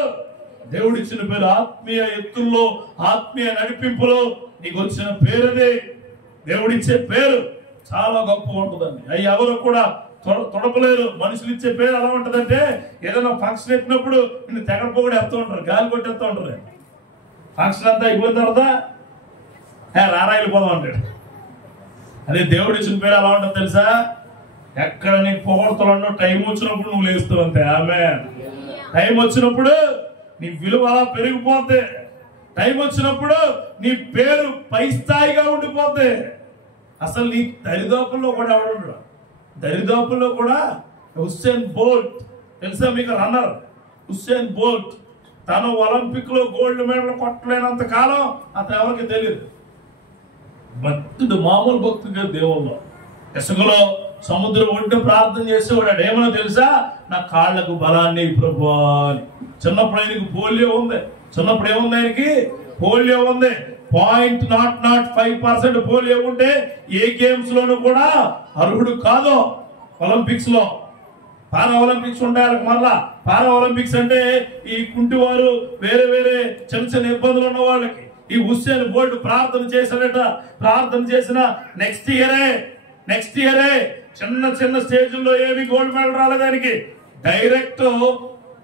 దేవుడు ఇచ్చిన పేరు. ఆత్మీయ ఎత్తుల్లో, ఆత్మీయ నడిపింపులో నీకు వచ్చిన పేరుదే. దేవుడిచ్చే పేరు చాలా గొప్పగా ఉంటుందండి. అవి ఎవరు కూడా తొడపలేరు. మనుషులు ఇచ్చే పేరు ఎలా ఉంటుందంటే, ఏదైనా ఫంక్షన్ ఎత్తినప్పుడు నిన్ను తెగపోగొడి ఎత్తూ ఉంటారు, గాలి కొట్టేస్తూ ఉంటారు. ఫంక్షన్ అంతా అయిపోయిన తర్వాత రారా వెళ్ళిపోదాం అంటాడు. అదే దేవుడు ఇచ్చిన పేరు ఎలా ఉంటుంది తెలుసా? ఎక్కడ నీకు పొగడతలు ఉండవు. టైం వచ్చినప్పుడు నువ్వు లేస్తావు అంతే. ఆమేన్. టైం వచ్చినప్పుడు నీ విలువ అలా పెరిగిపోతే, టైం వచ్చినప్పుడు నీ పేరు పై స్థాయిగా ఉండిపోతే. అసలు నీ దరిదాపుల్లో కూడా ఎవడు? దరిదాపుల్లో కూడా హుస్సేన్ బోల్ట్ తెలుసా మీకు? Runner Usain Bolt. తను ఒలింపిక్ లో గోల్డ్ మెడల్ కొట్టలేనంత కాలం అతను ఎవరికి తెలియదు. భక్తుడు, మామూలు భక్తుడు దేవుల్లో. ఇసుకలో సముద్రం ఒడ్డు ప్రార్థన చేసేవాడు. ఏమన్నా తెలుసా? నా కాళ్లకు బలాన్ని ప్రభువా అని. చిన్నప్పుడు ఆయనకి పోలియో ఉంది. చిన్నప్పుడు ఏముంది? ఆయనకి పోలియో ఉంది. 0.05% పోలియో ఉంటే ఏ గేమ్స్ లోనూ కూడా అర్హుడు కాదు. ఒలింపిక్స్ లో పారా ఒలింపిక్స్ ఉండాలి. మళ్ళా పారా ఒలింపిక్స్ అంటే ఈ కుంటివారు, వేరే వేరే చిన్న చిన్న ఇబ్బందులు ఉన్న వాళ్ళకి. ఈ హుస్సేన్ బోల్ట్ ప్రార్థన చేశాడట. ప్రార్థన చేసిన నెక్స్ట్ ఇయరే నెక్స్ట్ ఇయరే. చిన్న చిన్న స్టేజ్లో ఏమి గోల్డ్ మెడల్ రాలేదానికి, డైరెక్ట్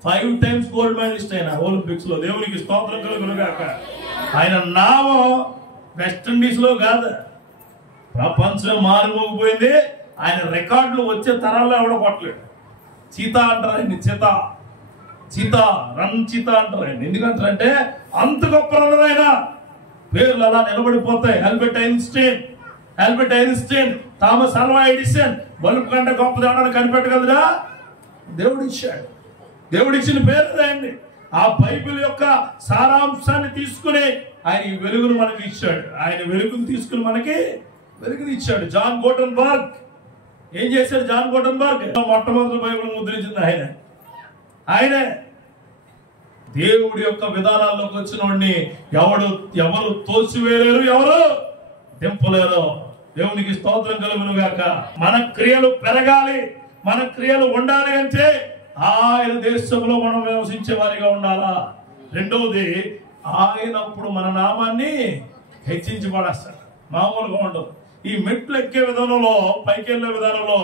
5 times గోల్డ్ మెడలిస్ట్ ఆయన ఒలింపిక్స్ లో. దేవునికి స్తోత్రం కలుగునుగాక. ఆయన నామం వెస్టిండీస్ లో కాదు, ప్రపంచం మారిపోయిపోయింది. ఆయన రికార్డులు వచ్చే తరాల్లో ఎవడో కొట్టలేడు. చీతా అంటారు ఆయన్ని, చీతా రన్ చీతా అంటారు ఆయన. ఎందుకంటారంటే అంత గొప్ప రన్నర్ ఆయన. పేర్లు అలా నిలబడిపోతాయి. Albert Einstein, Thomas Alva Edison. Bulb కంటే గొప్ప దేవుడు కనిపెట్టగలరా? దేవుడు ఇచ్చాడు. దేవుడు ఇచ్చిన పేరు అండి. ఆ బైబిల్ యొక్క సారాంశాన్ని తీసుకుని ఆయన ఈ వెలుగును మనకి ఇచ్చాడు. ఆయన వెలుగును తీసుకుని మనకి వెలుగుని ఇచ్చాడు. జాన్ గోటన్బర్గ్ ఏం చేశాడు? జాన్ గోటన్బర్గ్ మొట్టమొదటి బైబిల్ ముద్రించింది ఆయనే. దేవుడి యొక్క విధానాల్లోకి వచ్చిన వాడిని ఎవరు తోసివేయలేరు, ఎవరు దింపలేరు. దేవునికి స్తోత్రం కలుగును గాక. మన క్రియలు పెరగాలి, మన క్రియలు ఉండాలి అంటే ఆయన దేశంలో మనం నివసించే వారిగా ఉండాలా. రెండవది, ఆయన అప్పుడు మన నామాన్ని హెచ్చించి పడేస్తాడు. మామూలుగా ఉండదు. ఈ మెట్లు ఎక్కే విధానంలో, పైకి వెళ్ళే విధానంలో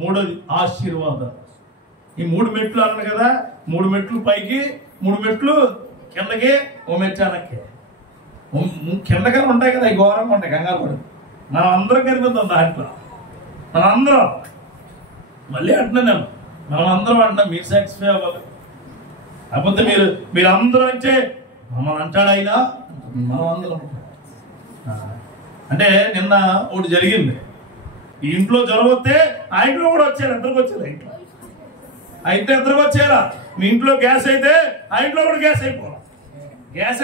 మూడోది ఆశీర్వాదం. ఈ 3 మెట్లు అన్నాడు కదా, 3 మెట్లు పైకి, 3 మెట్లు కిందకి, ఓ మెట్టు వెనక్కి. కిందగా ఉంటాయి కదా, ఈ ఘోరంగా ఉంటాయి, కంగారు పడి. మనం అందరం కనిపిద్దాం దాంట్లో. మనందరం మళ్ళీ అంటున్నాను, మనం అందరం అంటున్నాం మీరు సాటిస్ఫై అవ్వాలి. కాకపోతే మీరు అందరూ అంటే మమ్మల్ని అంటాడు అయినా మనం అందరం అంటే. నిన్న ఒకటి జరిగింది. ఈ ఇంట్లో జ్వరం వస్తే ఆ ఇంట్లో కూడా వచ్చారు, ఇద్దరికి వచ్చారు. ఇంట్లో అయితే ఇద్దరికి వచ్చారా? మీ ఇంట్లో గ్యాస్ అయితే ఆ ఇంట్లో కూడా గ్యాస్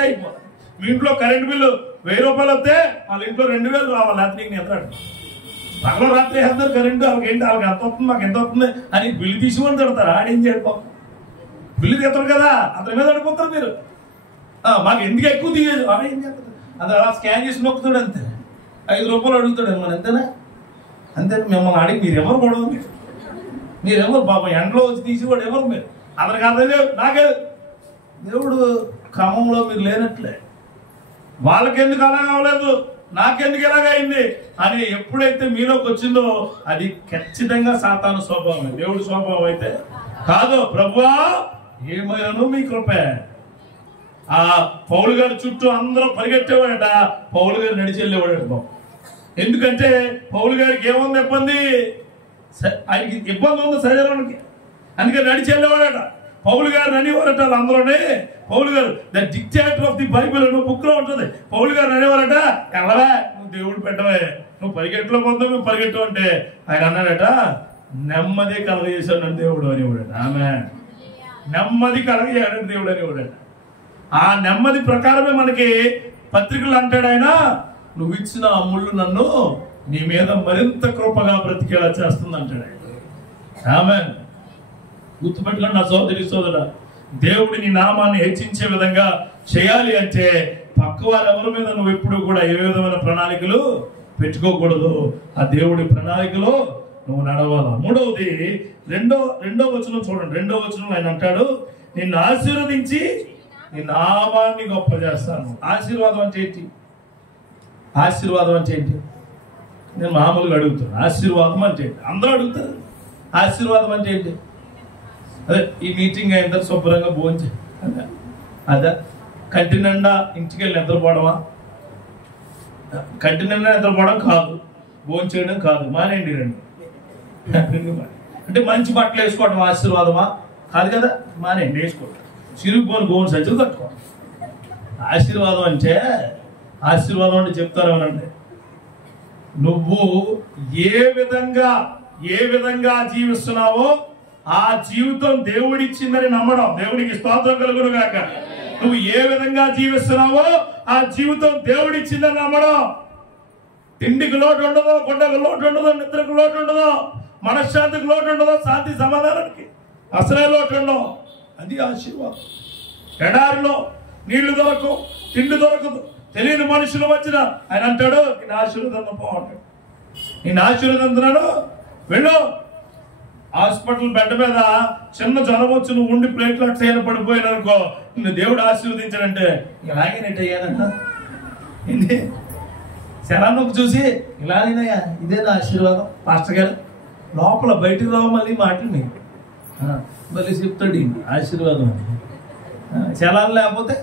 అయిపోవాలి. మీ ఇంట్లో కరెంట్ బిల్లు 1000 రూపాయలు వస్తే వాళ్ళ ఇంట్లో 2000 రావాలి. లేకపోతే నీకు నిద్ర పగల రాత్రి వేస్తారు కరెంటు. వాళ్ళకి ఎంత వస్తుంది, మాకు ఎంత వస్తుంది అని బిల్లు తీసుకొని తిడతారు. ఆడేం చేయడం, బిల్లు తీస్తారు కదా, అతని మీద అడిపోతారు మీరు. మాకు ఎందుకు ఎక్కువ తీయదు ఆడేం చేస్తారు. అది అలా స్కాన్ చేసి నొక్కుతాడు అంతే. 5 రూపాయలు అడుగుతాడు మన. అంతేనా? అంతే. మిమ్మల్ని అడిగి మీరెవరు పడదు, మీరెవరు పాపం ఎండలో వచ్చి తీసి కూడా ఎవరు మీరు. అతనికి అర్థం నాకే దేవుడు క్రమంలో మీరు లేనట్లే. వాళ్ళకెందుకు అలా కావలేదు, నాకెందుకు ఎలాగైంది అని ఎప్పుడైతే మీలోకి వచ్చిందో అది ఖచ్చితంగా సాతాను స్వభావం. దేవుడి స్వభావం అయితే కాదు. ప్రభువా ఏమైనాను మీ కృపే. ఆ పౌలు గారి చుట్టూ అందరూ పరిగెట్టేవాడట, పౌలు గారు నడిచి వెళ్ళేవాడట బాబు. ఎందుకంటే పౌలు గారికి ఏముంది ఇబ్బంది, ఆయనకి ఇబ్బంది ఉంది శరీరానికి, అందుకని నడిచి వెళ్ళేవాడట. పౌలు గారు అనేవారట అందరూనే. పౌలు గారు the dictator of the Bible అని బుక్ లో ఉంటుంది. పౌలు గారు అనేవారట, ఎలావా నువ్వు దేవుడు పెట్టవే, నువ్వు పరిగెట్లో పొందావు, నువ్వు పరిగెట్టు అంటే ఆయన అన్నాడట, నెమ్మది కలగజేశాడు నన్ను దేవుడు అనేవాడట. ఆమె నెమ్మది కలగజేయాడు దేవుడు అనేవాడట. ఆ నెమ్మది ప్రకారమే మనకి పత్రికలు అంటాడు ఆయన, నువ్వు ఇచ్చిన ఆ ముళ్ళు నన్ను నీ మీద మరింత కృపగా బ్రతికేలా చేస్తుంది అంటాడు ఆయన. ఆమె గుర్తుపెట్టుకోండి నా సోదర, దేవుడి నీ నామాన్ని హెచ్చించే విధంగా చేయాలి అంటే పక్క వారు ఎవరి మీద నువ్వు ఎప్పుడు కూడా ఏ విధమైన ప్రణాళికలు పెట్టుకోకూడదు. ఆ దేవుడి ప్రణాళికలో నువ్వు నడవాలా. మూడవది రెండో వచనం చూడండి. 2వ వచనంలో ఆయన అంటాడు, నిన్ను ఆశీర్వదించి నీ నామాన్ని గొప్ప చేస్తాను. ఆశీర్వాదం అంటే ఏంటి? నేను మామూలుగా అడుగుతాను. ఆశీర్వాదం అంటే ఏంటి? అందరూ అడుగుతారు. ఆశీర్వాదం అంటే ఏంటి? అదే ఈ మీటింగ్ అయిన తర్వాత శుభ్రంగా భోంచే అదే కంటి నిండా ఇంటికి వెళ్ళి నిద్రపోవడమా? కంటి నిండా నిద్రపోవడం కాదు, భోంచేయడం కాదు. మానేయండి రండి. అంటే మంచి బట్టలు వేసుకోవడం ఆశీర్వాదమా? కాదు కదా, మానేయండి, వేసుకోవడం. చిరుగుపోని గోను సంచులు కట్టుకోవడం ఆశీర్వాదం అంటే. ఆశీర్వాదం అంటే చెప్తారేమోనండి, నువ్వు ఏ విధంగా జీవిస్తున్నావో ఆ జీవితం దేవుడిచ్చిందని నమ్మడం. దేవుడికి స్తోత్రం కలుగును గాక. నువ్వు ఏ విధంగా జీవిస్తున్నావో ఆ జీవితం దేవుడిచ్చిందని నమ్మడం. తిండికి లోటు ఉండదు, గుడ్డకు లోటు ఉండదు, నిద్రకు లోటు ఉండదు, మనశ్శాంతికి లోటు ఉండదు, శాంతి సమాధానానికి అసలే లోటు ఉండవు. అది ఆశీర్వాదం. ఎడారిలో నీళ్లు దొరకవు, తిండి దొరకదు, తెలియని మనుషులు వచ్చిన ఆయన అంటాడు, నేను ఆశీర్వాదం పోతాడు, నేను ఆశీర్వాదంతున్నాను, వెళ్ళు. హాస్పిటల్ బెడ్ మీద చిన్న జ్వరం వచ్చి నువ్వు ఉండి ప్లేట్లో చేయన పడిపోయాను అనుకో, నిన్ను దేవుడు ఆశీర్వదించాడంటే ఇలాగేనట్టు అయ్యానంట. ఏంటి శరాన్నొక్క చూసి ఇలానేనయ్యా ఇదే నా ఆశీర్వాదం పాస్టర్ గారు లోపల బయటికి రావు మళ్ళీ మాటలు మీరు మళ్ళీ చెప్తాడు ఆశీర్వాదం అని. శలాన్ని లేకపోతే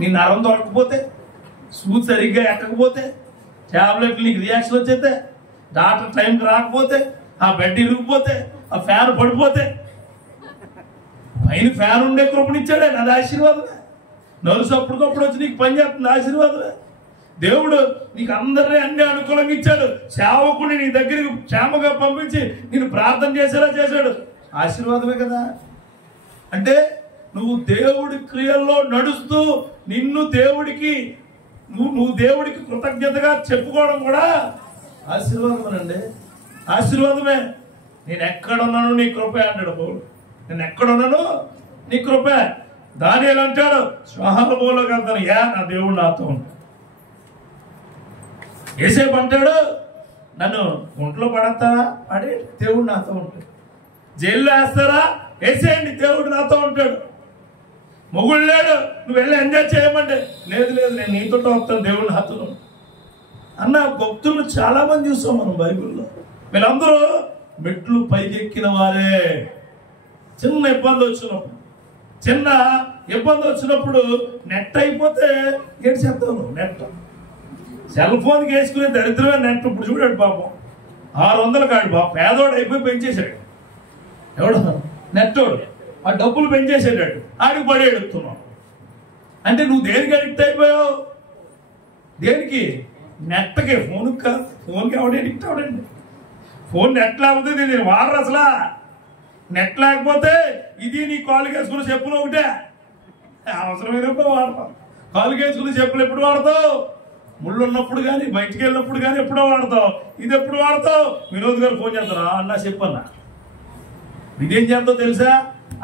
నీ నరం దొరకపోతే సూది సరిగ్గా ఎక్కకపోతే ట్యాబ్లెట్లు నీకు రియాక్షన్ వచ్చేస్తే డాక్టర్ టైంకి రాకపోతే ఆ బెడ్ ఇరిగిపోతే ఆ ఫ్యాన్ పడిపోతే పైన ఫ్యాన్ ఉండే కృపనిచ్చాడే అది ఆశీర్వాదమే. నలుసు అప్పటికప్పుడు వచ్చి నీకు పని చేస్తుంది ఆశీర్వాదమే. దేవుడు నీకు అందరినీ అన్ని అనుకూలంగా ఇచ్చాడు. సేవకుని నీ దగ్గరికి క్షేమంగా పంపించి నేను ప్రార్థన చేసేలా చేశాడు ఆశీర్వాదమే కదా. అంటే నువ్వు దేవుడి క్రియల్లో నడుస్తూ నిన్ను దేవుడికి నువ్వు దేవుడికి కృతజ్ఞతగా చెప్పుకోవడం కూడా ఆశీర్వాదమేనండి, ఆశీర్వాదమే. నేను ఎక్కడున్నాను నీ కృపే అంటాడు పౌలు. నేను ఎక్కడున్నాను నీ కృపే. దానియేలు అంటాడు శ్వాసలోకి వెళ్తాను నా దేవుడు నాతో ఉంటాడు. ఏసేపు అంటాడు నన్ను ఒంట్లో పడతారా పడి దేవుడు నాతో ఉంటాడు. జైల్లో వేస్తారా వేసేయండి దేవుడు నాతో ఉంటాడు. మొగుడు లేడు నువ్వు వెళ్ళి ఎంజాయ్ చేయమంటే లేదు లేదు నేను నీతో వస్తాను దేవుడు నాతో అన్న భక్తులు చాలా మంది చూస్తాం మనం బైబిల్లో. వీళ్ళందరూ మెట్లు పైకెక్కిన వారే. చిన్న ఇబ్బంది వచ్చినప్పుడు నెట్ అయిపోతే ఏడు చేస్తాను. నెట్ సెల్ ఫోన్కి వేసుకునే దరిద్రమే నెట్. ఇప్పుడు చూడాడు పాపం 600 కాడు పాపం పేదోడు అయిపోయి పెంచేశాడు. ఎవడు నెట్టోడు ఆ డబ్బులు పెంచేసేటాడు ఆడికి పడి ఎడుతున్నావు. అంటే నువ్వు దేనికి అడిక్ట్ అయిపోయావు? దేనికి? నెట్కి. ఫోన్కి కాదు. ఫోన్కి ఎవడ అడిక్ట్ అవడండి. ఫోన్ నెట్ లేకపోతే నేను వాడరు అసలు. నెట్ లేకపోతే ఇది నీ కాలు వేసుకుని చెప్పులు ఒకటే అవసరమైనప్పుడు వాడతావు. కాలు వేసుకుని చెప్పులు ఎప్పుడు వాడతావు? ముళ్ళు ఉన్నప్పుడు కానీ బయటికి వెళ్ళినప్పుడు కానీ ఎప్పుడో వాడతావు. ఇది ఎప్పుడు వాడతావు? వినోద్ గారు ఫోన్ చేస్తారా అన్నా చెప్పన్నా. ఇదేం చేస్తావు తెలుసా?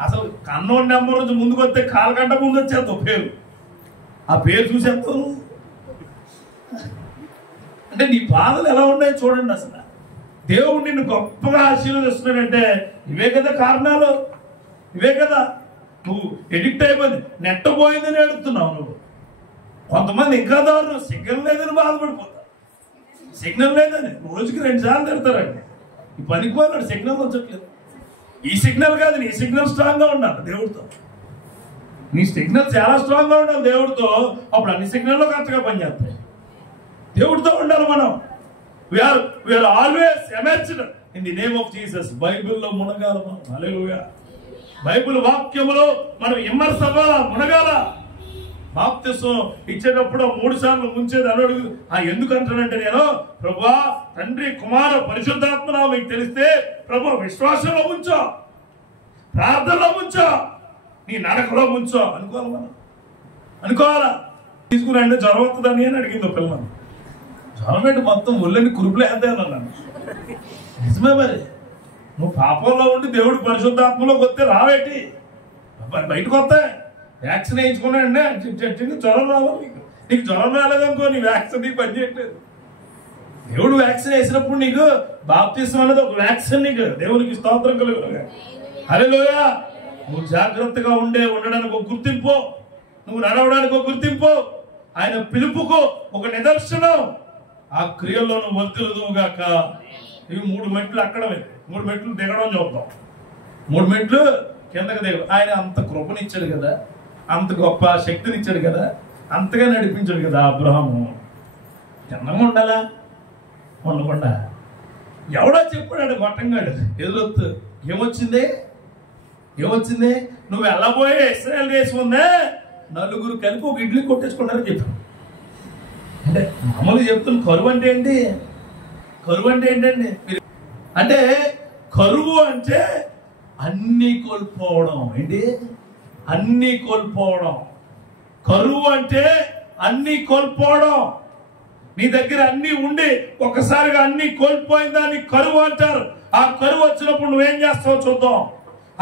అసలు కన్నోడి నెంబర్ నుంచి ముందుకు వస్తే కాలగంట ముందు వచ్చేస్తావు పేరు. ఆ పేరు చూసేస్తావు. అంటే నీ బాధలు ఎలా ఉన్నాయో చూడండి. అసలు దేవుడు నిన్ను గొప్పగా ఆశీర్వదిస్తున్నాడంటే ఇవే కదా కారణాలు. ఇవే కదా. నువ్వు ఎడిక్ట్ అయిపోయింది నెట్ పోయిందని అడుగుతున్నావు నువ్వు. కొంతమంది ఇంకా దారుణం సిగ్నల్ లేదని బాధపడిపోతారు. సిగ్నల్ లేదని రోజుకి 2 సార్లు తిడతారండి. ఈ పనికి పోయినాడు సిగ్నల్ వచ్చట్లేదు. ఈ సిగ్నల్ కాదు నీ సిగ్నల్ స్ట్రాంగ్ గా ఉండాలి దేవుడితో. నీ సిగ్నల్ చాలా స్ట్రాంగ్ గా ఉండాలి దేవుడితో. అప్పుడు అన్ని సిగ్నల్లో కరెక్ట్గా పనిచేస్తాయి. దేవుడితో ఉండాలి మనం. We are always emerged in the name of Jesus. బైబిల్లో మునగాల మనం. హల్లెలూయా. బైబిల్ వాక్యములో మనం ఇమ్మర్స్ అవ్వాల, మునగాల. బాప్తిసం ఇచ్చేటప్పుడు 3 సార్లు ముంచేది అని అడుగు. ఎందుకు అంటానంటే నేను ప్రభువా తండ్రి కుమార పరిశుద్ధాత్మ మీకు తెలిస్తే ప్రభు విశ్వాసంలో ముంచో, ప్రార్థనలో ముంచో, నీ నడకలో ముంచో అనుకోవాలి. మనం అనుకోవాలా. తీసుకురండి జ్వరం వస్తుందని అని అడిగింది పిల్లలు. జ్వరం ఏంటి మొత్తం ఒళ్ళని కురుపులు వేద్దానన్నాను. నిజమే. మరి నువ్వు పాపంలో ఉండి దేవుడు పరిశుద్ధాత్మలోకి వస్తే రావేటి? బయటకు వస్తాయి. వ్యాక్సిన్ వేయించుకున్నాండి జ్వరం రావాలి. నీకు జ్వరం రాలేదనుకో నీ వ్యాక్సిన్ నీకు పనిచేయట్లేదు. దేవుడు వ్యాక్సిన్ వేసినప్పుడు నీకు బాప్తిసం అనేది ఒక వ్యాక్సిన్. నీకు దేవునికి స్తోత్రం కలుగునుగా. హల్లెలూయా. నువ్వు జాగ్రత్తగా ఉండడానికి ఒక గుర్తింపు, నువ్వు నడవడానికి ఒక గుర్తింపు, ఆయన పిలుపుకు ఒక నిదర్శనం. ఆ క్రియల్లో నువ్వు వర్తిల్లుదువుగాక. ఇవి 3 మెట్లు అక్కడమే, 3 మెట్లు దిగడం చూద్దాం. 3 మెట్లు కిందకి దిగ. ఆయన అంత కృపనిచ్చాడు కదా, అంత గొప్ప శక్తినిచ్చాడు కదా, అంతగా నడిపించాడు కదా. అబ్రహాము చిన్నగా ఉండాలా? ఉండకుండా ఎవడో చెప్పాడు గొట్టంగాడు ఎదురొత్తు. ఏమొచ్చింది? నువ్వు వెళ్ళబోయే ఇశ్రాయేల్ దేశం ఉందే 4 కలిపి ఒక ఇడ్లీ కొట్టేసుకున్నారని చెప్పాను. అంటే మామూలుగా చెప్తున్న కరువు అంటే ఏంటి? కరువు అంటే ఏంటండి? అంటే కరువు అంటే అన్ని కోల్పోవడం. ఏంటి? అన్ని కోల్పోవడం. కరువు అంటే అన్ని కోల్పోవడం. నీ దగ్గర అన్ని ఉండి ఒకసారిగా అన్ని కోల్పోయిన దాన్ని కరువు అంటారు. ఆ కరువు వచ్చినప్పుడు నువ్వేం చేస్తావో చూద్దాం.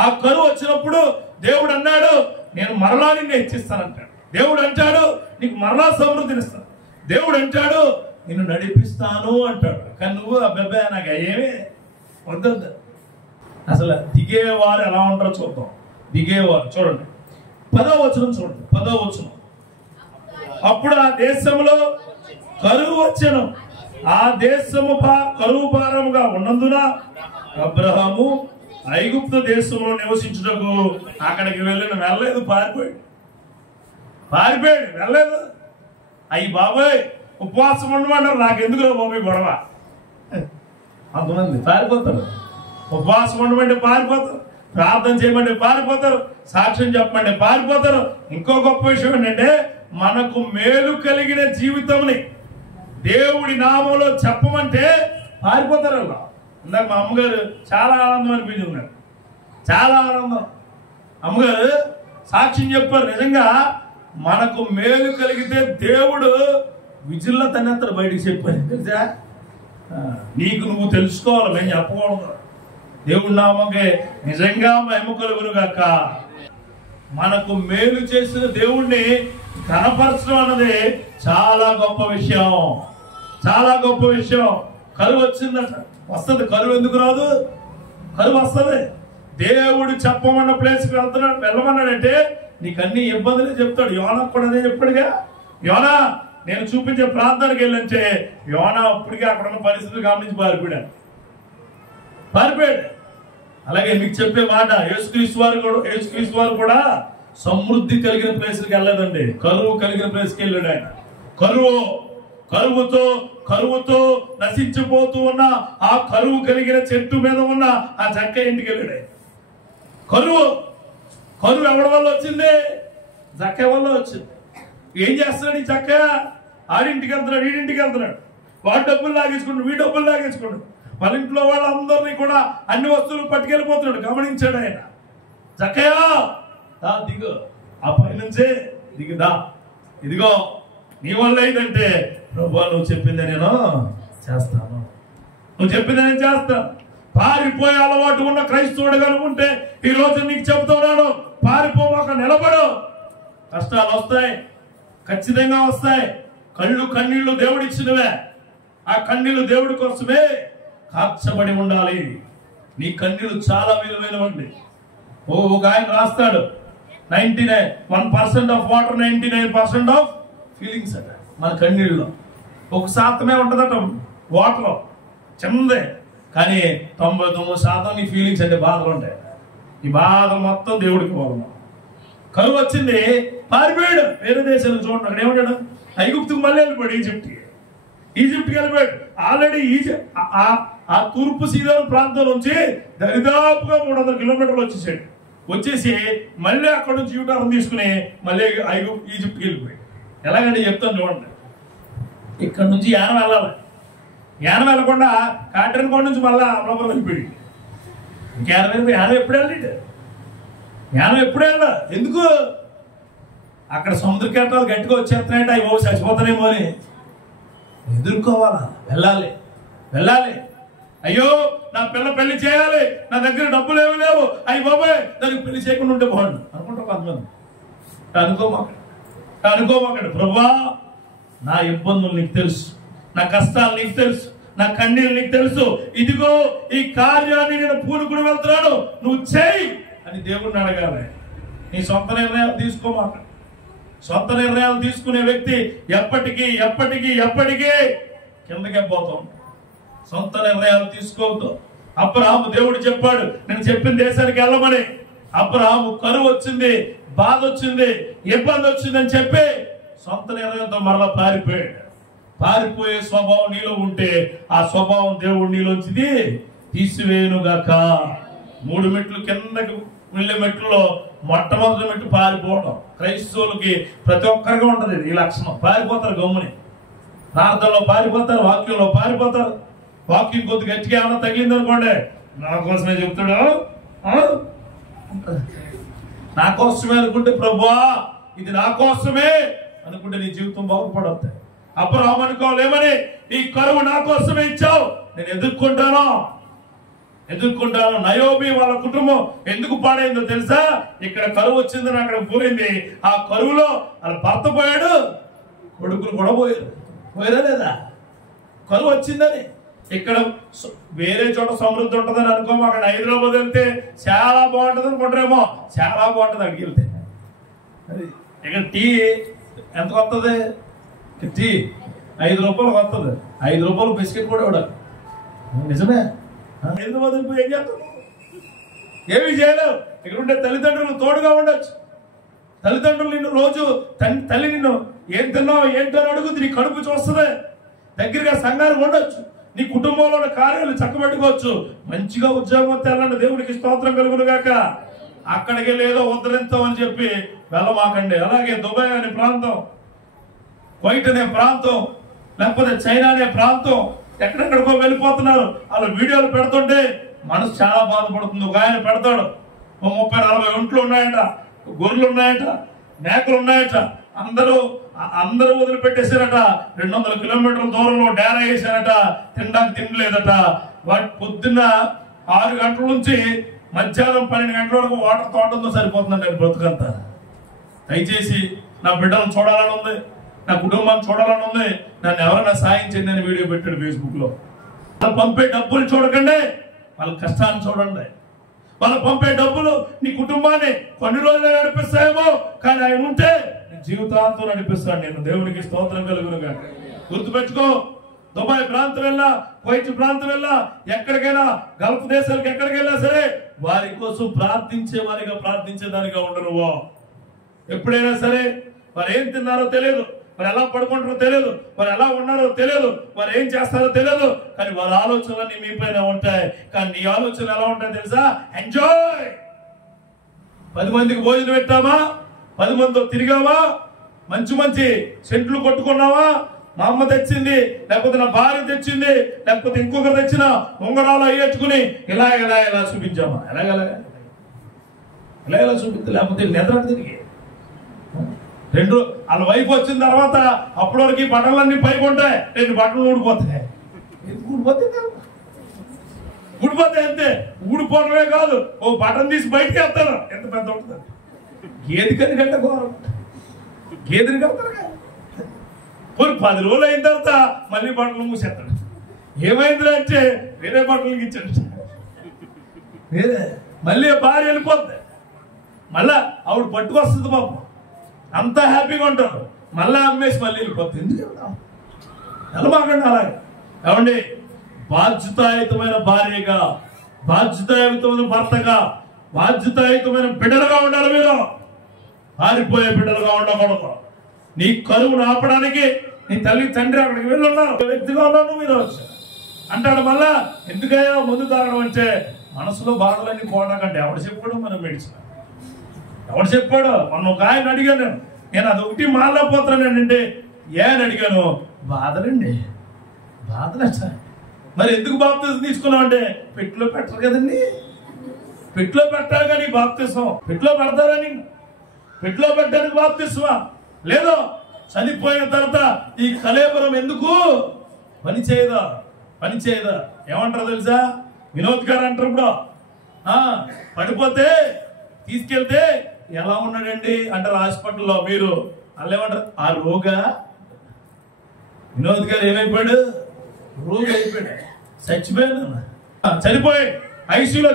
ఆ కరువు వచ్చినప్పుడు దేవుడు అన్నాడు నేను మరలా నిన్ను హెచ్చిస్తానంటాడు. దేవుడు అంటాడు నీకు మరలా సమృద్ధినిస్తాను. దేవుడు అంటాడు నిన్ను నడిపిస్తాను అంటాడు. కానీ నువ్వు అబ్బాయి నాకు అయ్యేవే వద్దు. అసలు దిగేవారు ఎలా ఉంటారో చూద్దాం. దిగేవారు చూడండి 10వ వచనం చూడండి. 10వ వచనం. అప్పుడు ఆ దేశంలో కరువు వచ్చెను, ఆ దేశము కరువు భారముగా ఉన్నందున అబ్రహాము ఐగుప్తు దేశంలో నివసించుటకు అక్కడికి వెళ్ళలేదు, పారిపోయాడు వెళ్ళలేదు. అయ్యి బాబాయ్ ఉపవాసం ఉండమంటారు, నాకెందుకు బాబాయ్ గొడవ. అంతమంది పారిపోతారు, ఉపవాసం ఉండమంటే పారిపోతారు, ప్రార్థన చేయమంటే పారిపోతారు, సాక్ష్యం చెప్పమంటే పారిపోతారు. ఇంకో గొప్ప విషయం ఏంటంటే మనకు మేలు కలిగిన జీవితంని దేవుడి నామంలో చెప్పమంటే పారిపోతారు. అలా ఇందాక మా అమ్మగారు చాలా ఆనందం అనిపించుకున్నారు, చాలా ఆనందం. అమ్మగారు సాక్ష్యం చెప్పారు, నిజంగా మనకు మేలు కలిగితే దేవుడు విజిల్లో తనెత్తడు బయటికి చెప్పారు. తెలుసా, నీకు నువ్వు తెలుసుకోవాలి, మేము చెప్పకూడదు. దేవుడి నామకే నిజంగా మహిమ కలుగును గాక. మనకు మేలు చేసిన దేవుణ్ణి కనపరచడం అన్నది చాలా గొప్ప విషయం, చాలా గొప్ప విషయం. కరువు వచ్చిందట, వస్తుంది. కరువు ఎందుకు రాదు? కరువు వస్తుంది. దేవుడు చెప్పమన్న ప్లేస్కి వెళ్తున్నాడు, వెళ్ళమన్నాడంటే నీకు అన్ని ఇబ్బందులే చెప్తాడు. యోనా కూడా అదే చెప్పాడుగా. యోనా నేను చూపించే ప్రాంతానికి వెళ్ళంటే యోనా అప్పటికే అక్కడ ఉన్న పరిస్థితులు గమనించి పారిపోయాడు. అలాగే మీకు చెప్పే మాట, యేసుక్రీస్తు వారు కూడా సమృద్ధి కలిగిన ప్లేస్కి వెళ్ళలేదండి, కరువు కలిగిన ప్లేస్కి వెళ్ళాడు ఆయన. కరువుతో నశించిపోతూ ఉన్న ఆ కరువు కలిగిన చెట్టు మీద ఉన్న ఆ చక్క ఇంటికి వెళ్ళాడు. కరువు ఎవరి వల్ల వచ్చింది? చక్క వల్ల వచ్చింది. ఏం చేస్తున్నాడు ఈ చక్క? ఆడింటికి వెళ్తున్నాడు, వీడింటికి వెళ్తున్నాడు, వాడి డబ్బులు లాగేసుకుంటాడు, వీడి డబ్బులు లాగేసుకుంటాడు, వాళ్ళ ఇంట్లో వాళ్ళందరినీ కూడా అన్ని వస్తువులు పట్టుకెళ్ళిపోతున్నాడు. గమనించాడు ఆయన. చక్కయా దిగు, ఆ పై నుంచే దిగుదా, ఇదిగో నీ వల్ల ఏంటంటే ప్రభువా నువ్వు చెప్పిందే నేను చేస్తాను, నువ్వు చెప్పిందే నేను చేస్తాను. పారిపోయే అలవాటు ఉన్న క్రైస్తవుడు కనుకుంటే ఈ రోజు నీకు చెప్తున్నాను, పారిపోమాక నిలబడు. కష్టాలు వస్తాయి, ఖచ్చితంగా వస్తాయి. కన్నీళ్లు దేవుడిచ్చినవే, ఆ కన్నీళ్లు దేవుడి కోసమే కార్చబడి ఉండాలి. నీ కన్నీళ్లు చాలా విలువైనవండి. ఒక ఆయన రాస్తాడు, 1% ఆఫ్ వాటర్, 99% ఆఫ్ ఫీలింగ్స్ అట. మన కన్నీళ్ళలో 1% ఉంటుందట వాటర్, చిన్నదే. కానీ 99% నీ ఫీలింగ్స్ అంటే బాధలు ఉంటాయి. ఈ బాధలు మొత్తం దేవుడికి పోవాలి. కరువు వచ్చింది, పారిపోయాడు వేరే దేశాలకు. చూడండి అక్కడ ఏమంటాడు, ఐగుప్తుకు మళ్ళీ వెళ్ళిపోయాడు, ఈజిప్ట్కి వెళ్ళిపోయాడు. ఆల్రెడీ ఆ తూర్పు సీదోను ప్రాంతం నుంచి దరిదాపుగా 300 కిలోమీటర్లు వచ్చేసి మళ్ళీ అక్కడ నుంచి యూటర్న్ తీసుకుని మళ్ళీ ఈజిప్ట్కి వెళ్ళిపోయాడు. ఎలాగంటే చెప్తాను చూడండి. ఇక్కడ నుంచి యానం వెళ్ళాలి, యానం వెళ్ళకుండా కాటన్ కొండ నుంచి మళ్ళీ అమలాపురం వెళ్ళిపోయాడు. యానం ఎప్పుడు వెళ్ళాడు? యానం ఎప్పుడు వెళ్ళా? ఎందుకు? అక్కడ సముద్ర కేటాలు గట్టిగా వచ్చేస్తున్నాయంటే అవి బాబు చచ్చిపోతానేమో అని ఎదుర్కోవాలా. వెళ్ళాలి. అయ్యో నా పిల్ల పెళ్లి చేయాలి, నా దగ్గర డబ్బులు ఏమి లేవు, అయ్యి బాబాయ్ దానికి పెళ్లి చేయకుండా ఉంటే బాగుండు అనుకుంటాం కొంతమంది. అనుకోమాకండి. ప్రభువా నా ఇబ్బందులు నీకు తెలుసు, నా కష్టాలు నీకు తెలుసు, నా కన్నీళ్ళు నీకు తెలుసు, ఇదిగో ఈ కార్యాన్ని నేను పూనుకుని వెళ్తున్నాను, నువ్వు చేయి అని దేవుడిని అడగాలి. నీ సొంత నిర్ణయాలు తీసుకోమాకండి. సొంత నిర్ణయాలు తీసుకునే వ్యక్తి ఎప్పటికీ కిందకే పోతాం. సొంత నిర్ణయాలు తీసుకోవద్దు. అబ్రహాము దేవుడు చెప్పాడు నేను చెప్పిన దేశానికి వెళ్ళమని. అబ్రహాము కరువు వచ్చింది, బాధ వచ్చింది, ఇబ్బంది వచ్చిందని చెప్పి సొంత నిర్ణయంతో మరలా పారిపోయే స్వభావం నీలో ఉంటే ఆ స్వభావం దేవుడు నీలోంచిది తీసివేయునుగాక. 3 మెట్లు కిందకి వెళ్ళే మెట్లలో మొట్టమొదటి మెట్టు పారిపోవడం. క్రైస్తవులకి ప్రతి ఒక్కరిగా ఉంటది ఈ లక్షణం. పారిపోతారు, గమ్ముని ప్రార్థనలో పారిపోతారు, వాక్యంలో పారిపోతారు. వాక్యం కొద్ది గట్టిగా ఏమన్నా తగిలింది అనుకోండి, నా కోసమే చెప్తాడు, నా కోసమే అనుకుంటే ప్రభువా ఇది నా కోసమే అనుకుంటే నీ జీవితం బాగుపడతాయి. అబ్రహాము అనుకోవాలేమని ఈ కరువు నా కోసమే ఇచ్చావు, నేను ఎదుర్కొంటాను. నయోమి వాళ్ళ కుటుంబం ఎందుకు పాడైందో తెలుసా? ఇక్కడ కరువు వచ్చిందని అక్కడ పోయింది. ఆ కరువులో వాళ్ళ భర్త పోయాడు, కొడుకులు కూడా పోయారా లేదా? కరువు వచ్చిందని. ఇక్కడ వేరే చోట సమృద్ధి ఉంటుందని అనుకోమో. అక్కడ హైదరాబాద్ వెళ్తే చాలా బాగుంటుంది అనుకుంటారేమో, చాలా బాగుంటుంది అక్కడికి వెళ్తే. ఇక్కడ టీ ఎంత వస్తుంది? టీ ₹5 వస్తుంది. ₹5 బిస్కెట్ కూడా ఇవ్వడం నిజమే. హైదరాబాద్ ఏం చేస్తావు? ఏమి చేయలేవు. ఇక్కడ ఉండే తల్లిదండ్రులు తోడుగా ఉండొచ్చు. తల్లిదండ్రులు నిన్ను రోజు తల్లి నిన్ను ఏం తిన్నావు ఏంటో అడుగుద్ది. నీ కడుపు చూస్తుంది. దగ్గరగా సంఘాలు ఉండొచ్చు. నీ కుటుంబంలో ఉన్న కార్యాలు చక్కబెట్టుకోవచ్చు. మంచిగా ఉద్యోగం తెల్లండి. దేవుడికి స్తోత్రం కలుగును గాక. అక్కడికి లేదో ఉద్ధరించాం అని చెప్పి వెళ్ళమాకండి. అలాగే దుబాయ్ అనే ప్రాంతం, కువైట్ అనే ప్రాంతం, లేకపోతే చైనా అనే ప్రాంతం, ఎక్కడెక్కడికో వెళ్ళిపోతున్నారు. అలా వీడియోలు పెడుతుంటే మనసు చాలా బాధపడుతుంది. ఒక ఆయన పెడతాడు, 30-40 ఒంట్లు ఉన్నాయట, గొర్రెలు ఉన్నాయట, మేకలు ఉన్నాయట. అందరూ వదిలిపెట్టేశారట. 200 కిలోమీటర్ల దూరంలో డేరా వేశారట. తినడానికి తినలేదట. వాటి పొద్దున్న 6 గంటల నుంచి మధ్యాహ్నం 12 గంటల వరకు వాటర్ తోటంతో సరిపోతుందండి నేను బ్రతుకంతా. దయచేసి నా బిడ్డలను చూడాలని ఉంది, నా కుటుంబాన్ని చూడాలని ఉంది, నన్ను ఎవరైనా సాయం చేయండి అని వీడియో పెట్టాడు ఫేస్బుక్ లో. వాళ్ళు పంపే డబ్బులు చూడకండి, వాళ్ళ కష్టాన్ని చూడండి. వాళ్ళు పంపే డబ్బులు నీ కుటుంబాన్ని కొన్ని రోజులు నడిపిస్తాయేమో, కానీ ఆయన ఉంటే జీవితాంతం నడిపిస్తాడు. నేను దేవునికి స్తోత్రం కలుగును గాక. గుర్తుపెట్టుకో, దుబాయ్ ప్రాంతం వెళ్ళా, కువైట్ ప్రాంతం వెళ్ళా, ఎక్కడికైనా గల్ఫ్ దేశాలకు ఎక్కడికి వెళ్ళా సరే వారి కోసం ప్రార్థించే వారిగా ప్రార్థించేదానిగా ఉండరు. ఎప్పుడైనా సరే వారు ఏం తిన్నారో తెలియదు, వారు ఎలా పడుకుంటారో తెలియదు, వారు ఎలా ఉన్నారో తెలియదు, వారు ఏం చేస్తారో తెలియదు, కానీ వారి ఆలోచనలన్నీ మీ పైన ఉంటాయి. కానీ నీ ఆలోచనలు ఎలా ఉంటాయి తెలుసా? ఎంజాయ్. 10 మందికి భోజనం పెట్టామా, 10 మందితో తిరిగావా, మంచి సెంట్లు కొట్టుకున్నావా, మా అమ్మ తెచ్చింది, లేకపోతే నా భార్య తెచ్చింది, లేకపోతే ఇంకొకరు తెచ్చిన ఉంగరాలు అయ్యేట్టుకుని ఇలా చూపించామా? ఎలా చూపిస్తే లేకపోతే నిద్ర తిరిగి వాళ్ళ వైపు వచ్చిన తర్వాత అప్పటి వరకు ఈ బట్టలన్నీ పైకి ఉంటాయి, 2 బట్టలు ఊడిపోతాయి. ఊడిపోతాయి అంతే. ఊడిపోవడమే కాదు, ఓ బటన్ తీసి బయటికి వెళ్తారు. ఎంత పెద్ద ఉంటుంది గేదెకని కంటే ఘోరం. గేదెని కడతారు. 10 రోజులు అయిన తర్వాత మళ్ళీ బట్టలు మూసేస్తాడు. ఏమైంది అంటే వేరే బట్టలకి ఇచ్చాడు. మళ్ళీ భార్య వెళ్ళిపోద్ది. మళ్ళా ఆవిడ పట్టుకొస్తుంది పాపం. అంతా హ్యాపీగా ఉంటారు. మళ్ళా అమ్మేసి మళ్ళీ వెళ్ళిపోతుంది. ఎందుకు వెళ్ళమాకండి అలాగే. ఏమండి, బాధ్యతాయుతమైన భార్యగా, బాధ్యతాయుతమైన భర్తగా, బాధ్యతాయుతమైన బిడ్డలుగా ఉండాలి. మీరు పారిపోయే బిడ్డలుగా ఉండకూడదు. నీ కరువును ఆపడానికి నీ తల్లి తండ్రి అక్కడికి వెళ్ళి ఉన్నారు, వ్యక్తిగా ఉన్నాను, మీరు వచ్చారు అంటాడు. మళ్ళా ఎందుకయ్యా ముందు తాగడం అంటే మనసులో బాధలన్నీ పోవడాకంటే ఎవడు చెప్పాడు? మనం మెడిసిన్ ఎవడు చెప్పాడు? మొన్న ఒక ఆయన అడిగాను నేను అదొకటి మారలేకపోతున్నానంటే ఏ అని అడిగాను. బాధలండి, బాధలు. మరి ఎందుకు బాప్తిసం తీసుకున్నావు అంటే పెట్టిలో పెట్టరు కదండి. పెట్టిలో పెట్టాలి కానీ బాప్తిసం పెట్టిలో పెడతారని, పెట్టిలో పెట్టడానికి బాప్తిసమా? లేదో చనిపోయిన తర్వాత ఈ కళేబరం ఎందుకు పని చేయదా? ఏమంటారు తెలుసా? వినోద్ గారు అంటారు ఇప్పుడు, పడిపోతే తీసుకెళ్తే ఎలా ఉన్నాడండి అంటారు హాస్పిటల్లో. మీరు వాళ్ళు ఏమంటారు? ఆ రోగా వినోద్ గారు ఏమైపోయాడు? రోగి అయిపోయాడు, చచ్చిపోయాడు. చనిపోయి ఐసీయూలో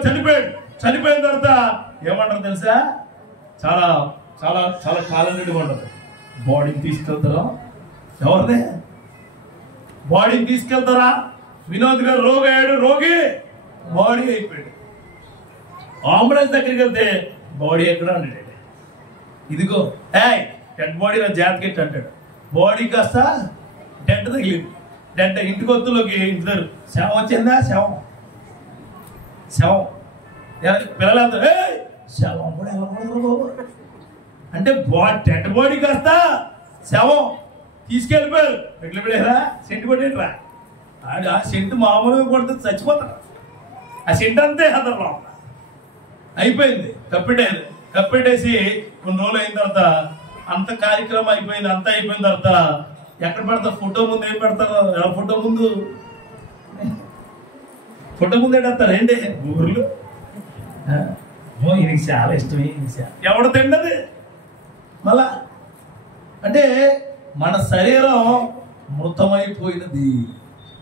చనిపోయిన తర్వాత ఏమంటారు తెలుసా? చాలా చాలా చాలా కాలం నుండి ఉండదు. బాడీని తీసుకెళ్తారా? ఎవరినే బాడీని తీసుకెళ్తారా? వినోద్ గారు రోగి బాడీ అయిపోయాడు. అంబులెన్స్ దగ్గరికి వెళ్తే బాడీ ఎక్కడ అంటాడు? ఇదిగో డెడ్ బాడీ నా జాకెట్ అంటాడు. బాడీ కాస్త డెడ్ తగిలింది. డెడ్ ఇంటికి వద్దులోకి ఇంటారు. శవం వచ్చిందా? శవం పిల్లలు శవం కూడా ఎలా అంటే డెడ్ బాడీ కాస్త శవం తీసుకెళ్ళిపోయారు. ఎట్లా పెడేరా? సెంటు కొట్టేట్రా? ఆ సెంటు మామూలుగా కొడితే చచ్చిపోతారు. ఆ సెంటు అంతే అదర్లో అయిపోయింది. కప్పెట్టేసి కొన్ని రోజులు అయిన తర్వాత అంత కార్యక్రమం అయిపోయింది. అంతా అయిపోయిన తర్వాత ఎక్కడ పెడతారు? ఫోటో ముందు ఏం పెడతారు? ఫోటో ముందు ఏంటేస్తారు ఏంటి ఊర్లు. ఈయనకి చాలా ఇష్టం. ఎవడు తిండది మళ్ళా అంటే మన శరీరం మృతమైపోయినది.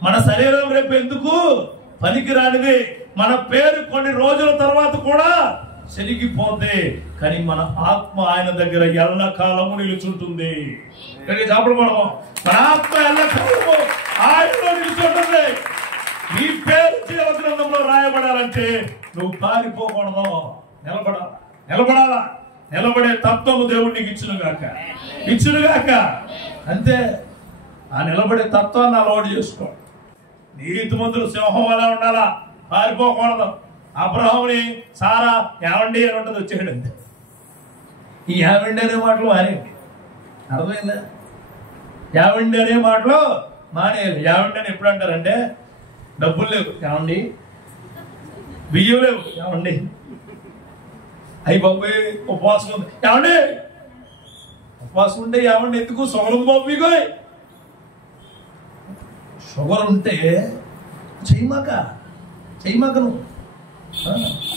మన శరీరం రేపు ఎందుకు పనికిరానిది. మన పేరు కొన్ని రోజుల తర్వాత కూడా చెరిగిపోతే, కానీ మన ఆత్మ ఆయన దగ్గర ఎల్లకాలము నిలుచుంటుంది. చెప్పడము మన ఆత్మ ఎల్లకాలము ఆయనలో నిలుచుంటుంది. నీ పేరు జీవ గ్రంథంలో రాయబడాలంటే నువ్వు పారిపోకూడదు, నిలబడాలా. నిలబడే తత్వము దేవుడు నీకు ఇచ్చునుగాక. అంతే. ఆ నిలబడే తత్వాన్ని అలవాటు చేసుకో. నీతిమంతులు సింహం వల్ల ఉండాలా, పారిపోకూడదు. అబ్రహాముని సారా యావండి అని ఉంటుంది, వచ్చేయండి అంతే. ఈ యావండి అనే మాటలు మానేయండి. అర్థమైందా? యావండి అనే మాటలు మానేయాలి. యావండి అని ఎప్పుడు అంటారంటే, డబ్బులు లేవు యావండి, బియ్యం లేవు యావండి, అయ్యి బాబోయ్ ఉపవాసం ఉంది యావండి. ఉపవాసం ఉంటే యావండి ఎందుకు? షుగర్ ఉంది బాబు మీకు. షుగర్ ఉంటే చేయమాక నువ్వు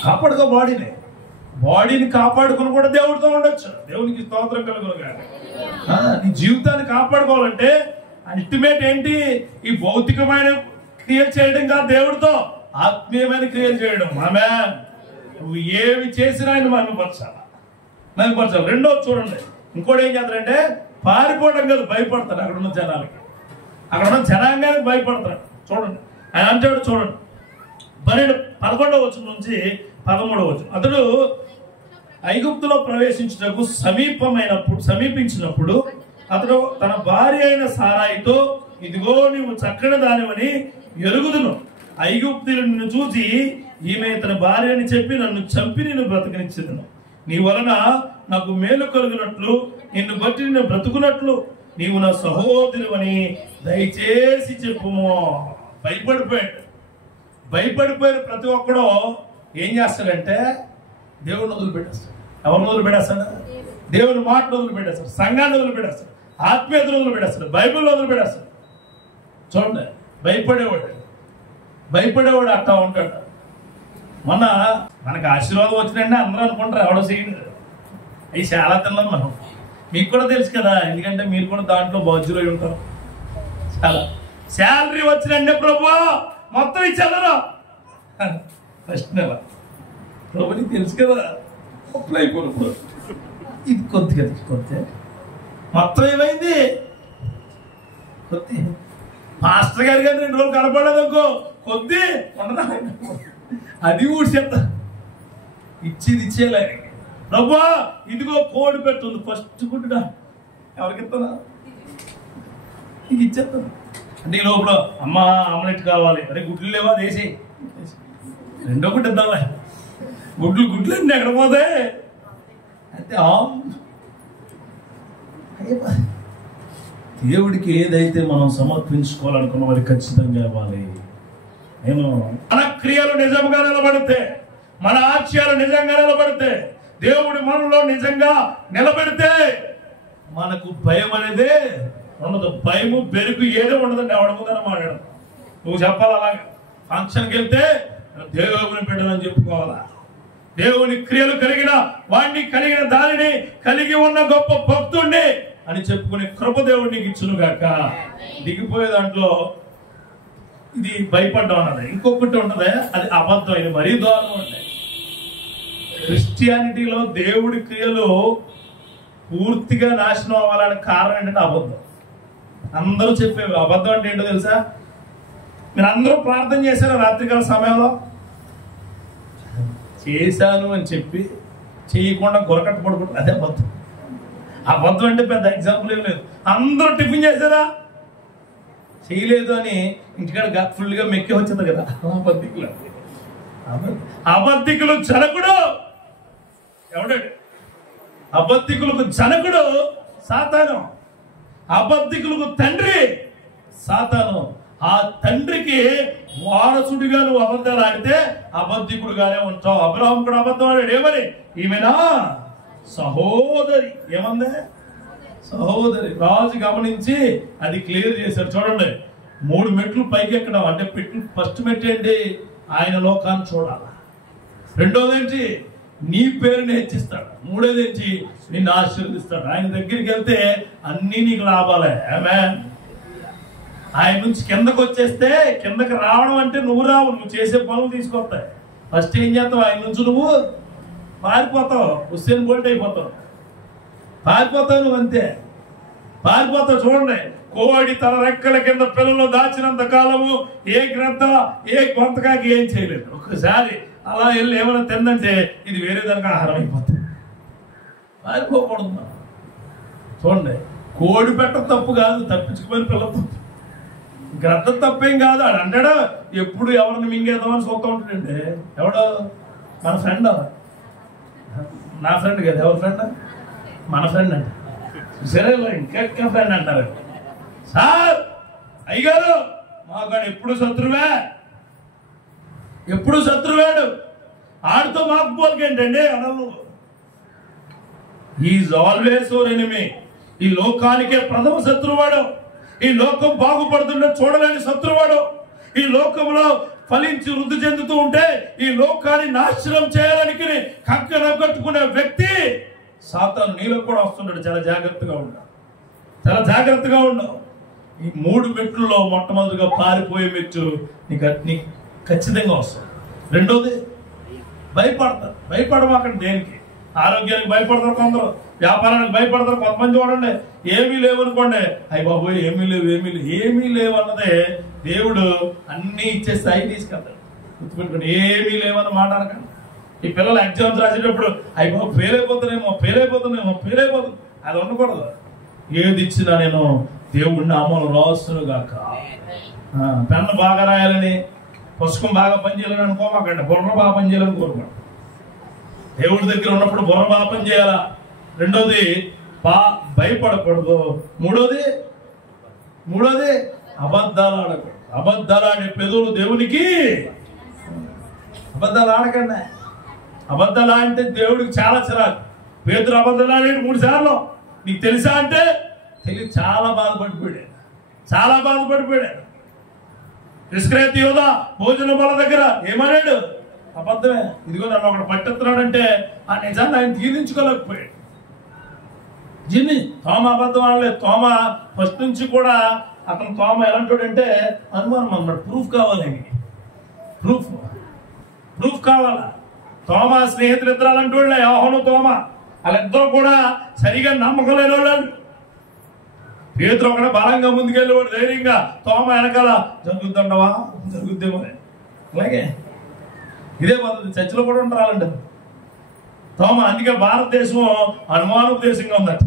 కాపాడుకో. బాడీని కాపాడుకుని కూడా దేవుడితో ఉండొచ్చు. దేవునికి స్తోత్రం కలుగును గాక. నీ జీవితాన్ని కాపాడుకోవాలంటే అల్టిమేట్ ఏంటి? ఈ భౌతికమైన క్రియలు చేయడం కాదు, దేవుడితో ఆత్మీయమైన క్రియలు చేయడం. ఆమేన్. నువ్వు ఏమి చేసినా ఆయన మహిమపరచాలి. రెండోది చూడండి, ఇంకోటి ఏం చేస్తారంటే పారిపోవడం కాదు, భయపడతారు. అక్కడ ఉన్న జనాంగానికి భయపడతారు. చూడండి ఆయన అంటాడు, చూడండి 11వ వచనం నుంచి 13వ వచనం. అతడు ఐగుప్తులో ప్రవేశించుటకు సమీపించినప్పుడు అతడు తన భార్య అయిన సారాయితో, ఇదిగో నీవు చక్కని దానివని ఎరుగుదును. ఐగుప్తులు నిన్ను చూసి, ఈమె తన భార్య అని చెప్పి నన్ను చంపి నిన్ను బ్రతకనిచ్చేదను. నీ వలన నాకు మేలు కలుగునట్లు, నిన్ను బట్టి నిన్ను బ్రతుకున్నట్లు నీవు నా సహోదరువని దయచేసి చెప్పుము. భయపడిపోయిన ప్రతి ఒక్కడో ఏం చేస్తాడంటే దేవుడిని వదిలిపెట్టేస్తాడు. ఎవరిని వదిలిపెట్టేస్తాడు? దేవుని మాటను వదిలిపెట్టేస్తాడు, సంఘాన్ని వదిలిపెట్టేస్తాడు, ఆత్మీయతను వదిలిపెట్టేస్తాడు, బైబిల్ వదిలిపెట్టేస్తాడు. చూడండి, భయపడేవాడు అట్టా ఉంటాడు. మనకు ఆశీర్వాదం వచ్చినండి అందరూ అనుకుంటారు, ఎవడో చేయడు. అవి చాలా తిన్నాం మనం. మీకు కూడా తెలుసు కదా, ఎందుకంటే మీరు కూడా దాంట్లో బాధ్యులై ఉంటారు. చాలా శాలరీ వచ్చినండి ప్రభు మొత్తం ఇచ్చారా ఫస్ట్ నెల. ప్రభు నీకు తెలుసు కదా, అప్లై కొనుక్కో, ఇది కొద్దిగా మొత్తం ఏమైంది? కొద్ది మాస్టర్ గారు కానీ 2 రోజులు కనపడలేదు అనుకో, కొద్ది ఉండదా, అది ఊడ్చేస్తా. ఇచ్చేలే. ప్రభు ఇదిగో కోడి పెట్టుంది, ఫస్ట్ గుడ్డుగా ఎవరికి ఇస్తానా, నీకు ఇచ్చేస్తాను అంటే ఈ లోపల అమ్మా ఆమ్లెట్ కావాలి, అరే గుడ్లు లేవా వేసి రెండో గుడ్డు ఇద్దామా, గుడ్లు అండి ఎక్కడ పోతే అంటే దేవుడికి ఏదైతే మనం సమర్పించుకోవాలనుకున్న వారికి ఖచ్చితంగా ఇవ్వాలి. మన క్రియలు నిజంగా నిలబడితే, మన ఆశయాలు నిజంగా నిలబడితే, దేవుడి మనలో నిజంగా నిలబెడితే మనకు భయం అనేది ఉండదు. భయము బెరుకు ఏదో ఉండదండి. ఎవడ ముందర మాట్లాడదు. నువ్వు చెప్పాలి అలాగే. ఫంక్షన్కి వెళ్తే దేవుని బిడ్డలని చెప్పుకోవాలా, దేవుని క్రియలు కలిగిన వాడిని, కలిగిన దానిని కలిగి ఉన్న గొప్ప భక్తుడిని అని చెప్పుకునే కృప దేవుడు నీకు ఇచ్చునుగాక. దిగిపోయే దాంట్లో ఇది భయపడ్డం అన్నది. ఇంకొకటి ఉంటది, అది అబద్ధం. ఇది మరీ దారుణం ఉంటాయి. క్రిస్టియానిటీలో దేవుడి క్రియలు పూర్తిగా నాశనం అవ్వాలని కారణం ఏంటంటే అబద్ధం. అందరూ చెప్పేవి అబద్ధం అంటే ఏంటో తెలుసా? మీరు అందరూ ప్రార్థన చేశారు రాత్రికాల సమయంలో, చేశాను అని చెప్పి చేయకుండా గొరకట్టు పడుకుంటారు, అదే అబద్ధం. అబద్ధం అంటే పెద్ద ఎగ్జాంపుల్ ఏం లేదు. అందరూ టిఫిన్ చేశారా, చేయలేదు అని ఇంటికాడ ఫుల్గా మెక్కి వచ్చింది కదా. అబద్ధికులు జనకుడు ఎవడండి? అబద్ధికులకు జనకుడు సాతాను, అబద్ధికులకు తండ్రి సాతాను. ఆ తండ్రికి వారసుడిగా నువ్వు అబద్ధాలు ఆడితే అబద్ధికుడుగానే ఉంటావు. అబ్రహాము కూడా అబద్ధం ఆడాడు. ఏమని? ఈమెనా సహోదరి. ఏమందే? సహోదరి. రాజు గమనించి అది క్లియర్ చేశారు. చూడండి, 3 మెట్లు పైకి ఎక్కడం అంటే ఫస్ట్ మెట్టు ఏంటి? ఆయన లోకాన్ని చూడాలి. రెండోది ఏంటి? నీ పేరుని హెచ్చిస్తాడు. మూడోది ఏంటి? నిన్ను ఆశీర్వదిస్తాడు. ఆయన దగ్గరికి వెళ్తే అన్ని నీకు లాభాలే. ఆమేన్. ఆయన నుంచి కిందకు వచ్చేస్తే, కిందకి రావడం అంటే నువ్వు రావు, నువ్వు చేసే పనులు తీసుకొస్తాయి. ఫస్ట్ ఏం చేస్తావు? ఆయన నుంచి నువ్వు పారిపోతావు, హుస్సేన్ బోల్ట్ అయిపోతావు, పారిపోతావు నువ్వు అంతే, పారిపోతావు. చూడండి, కోడి తన రెక్కల కింద పిల్లలు దాచినంత కాలము ఏ గ్రద్ద ఏ గొంతకాకి ఏం చేయలేదు. ఒక్కసారి అలా వెళ్ళి ఏమైనా తిందంటే ఇది వేరే దానికి ఆహారం అయిపోతుంది. పారిపోకూడదు మనం. చూడండి, కోడి పెట్ట తప్పు కాదు, తప్పించుకుపోయిన పిల్ల తప్పు, గ్రద్ద తప్పేం కాదు. ఆడు అంటాడు ఎప్పుడు ఎవరిని మింగేద్దామని చూస్తూ ఉంటాడండి. ఎవడో మన ఫ్రెండ్, నా ఫ్రెండ్ కదా, ఎవరి ఫ్రెండ్, మన ఫ్రెండ్ అంట. సరే ఇంకా ఫ్రెండ్ అంటారు. సార్ అయ్యగారు మాకు ఎప్పుడు శత్రువే, ఎప్పుడు శత్రువేడు, ఆడితో మాకు పోలికేంటండి అనలు. Is always your enemy. ఈ లోకానికే ప్రథమ శత్రువాడు, ఈ లోకం బాగుపడుతుంటే చూడలేని శత్రువాడు, ఈ లోకంలో ఫలించి వృద్ధి చెందుతూ ఉంటే ఈ లోకాన్ని నాశనం చేయడానికి కట్టుకునే వ్యక్తి సాతాను. నీలో కూడా వస్తుంటాడు. చాలా జాగ్రత్తగా ఉండవు, చాలా జాగ్రత్తగా ఉండవు. ఈ 3 మెట్లలో మొట్టమొదటిగా పారిపోయే మెట్టు నీకు ఖచ్చితంగా వస్తుంది. రెండోది భయపడతారు. భయపడమాకండి దేనికి. ఆరోగ్యానికి భయపడతారు కొందరు, వ్యాపారానికి భయపడతారు కొంతమంది. చూడండి, ఏమీ లేవనుకోండి, అయ్యి బాబోయ్ ఏమీ లేవు అన్నదే దేవుడు అన్ని ఇచ్చే స్థాయి తీసుకెళ్తాడు. గుర్తుపెట్టుకోండి, ఏమీ లేవన్న మాట అనకండి. ఈ పిల్లలు ఎగ్జామ్స్ రాసేటప్పుడు అయ్యి బాబు ఫెయిల్ అయిపోతుంది అది ఉండకూడదు. ఏది ఇచ్చినా నేను దేవుడి నామములో రాస్తును గాక. పెన్ను బాగా రాయాలని, పుస్తకం బాగా పనిచేయాలని అనుకోమాకండి, బుర్ర బాగా పనిచేయాలని కోరుకోండి. దేవుడి దగ్గర ఉన్నప్పుడు బుర్ర బాగా పనిచేయాలా. రెండోది భయపడకూడదు. మూడోది అబద్ధాలు ఆడకూడదు. అబద్ధాలు ఆడే పెదవులు దేవునికి. అబద్ధాలు ఆడకండి. అబద్ధాలు ఆడితే దేవుడికి చాలా చిరాకు. పేతురు అబద్ధాలు ఆడాడు 3 సార్లు. నీకు తెలుసా అంటే తెలియదు. చాలా బాధపడిపోయాడు. ఇస్కరియోతు యూదా భోజన బల్ల దగ్గర ఏమన్నాడు? అబద్ధమే. ఇదిగో నన్ను ఒకడు పట్టెత్తున్నాడంటే ఆ నిజాన్ని ఆయన తీర్చుకోలేకపోయాడు. తోమ అబద్ధం అనలేదు. తోమ ఫస్ట్ నుంచి కూడా అతను తోమ ఎలాంటి అనుమానం అన్నమాట. ప్రూఫ్ కావాలి, ప్రూఫ్ కావాలా. తోమ స్నేహితులు ఇద్దరు అలాంటి వాళ్ళే, యోహాను తోమ. వాళ్ళిద్దరూ కూడా సరిగా నమ్మకం లేని వాళ్ళు. పేతురు ఒకడే బలంగా ముందుకెళ్ళేవాడు, ధైర్యంగా. తోమ వెనకాల జరుగుద్దేమో. అలాగే ఇదే పద్ధతి చర్చిలో కూడా ఉంటారండి తోమ. అందుకే భారతదేశం అనుమానపు దేశంగా ఉందట.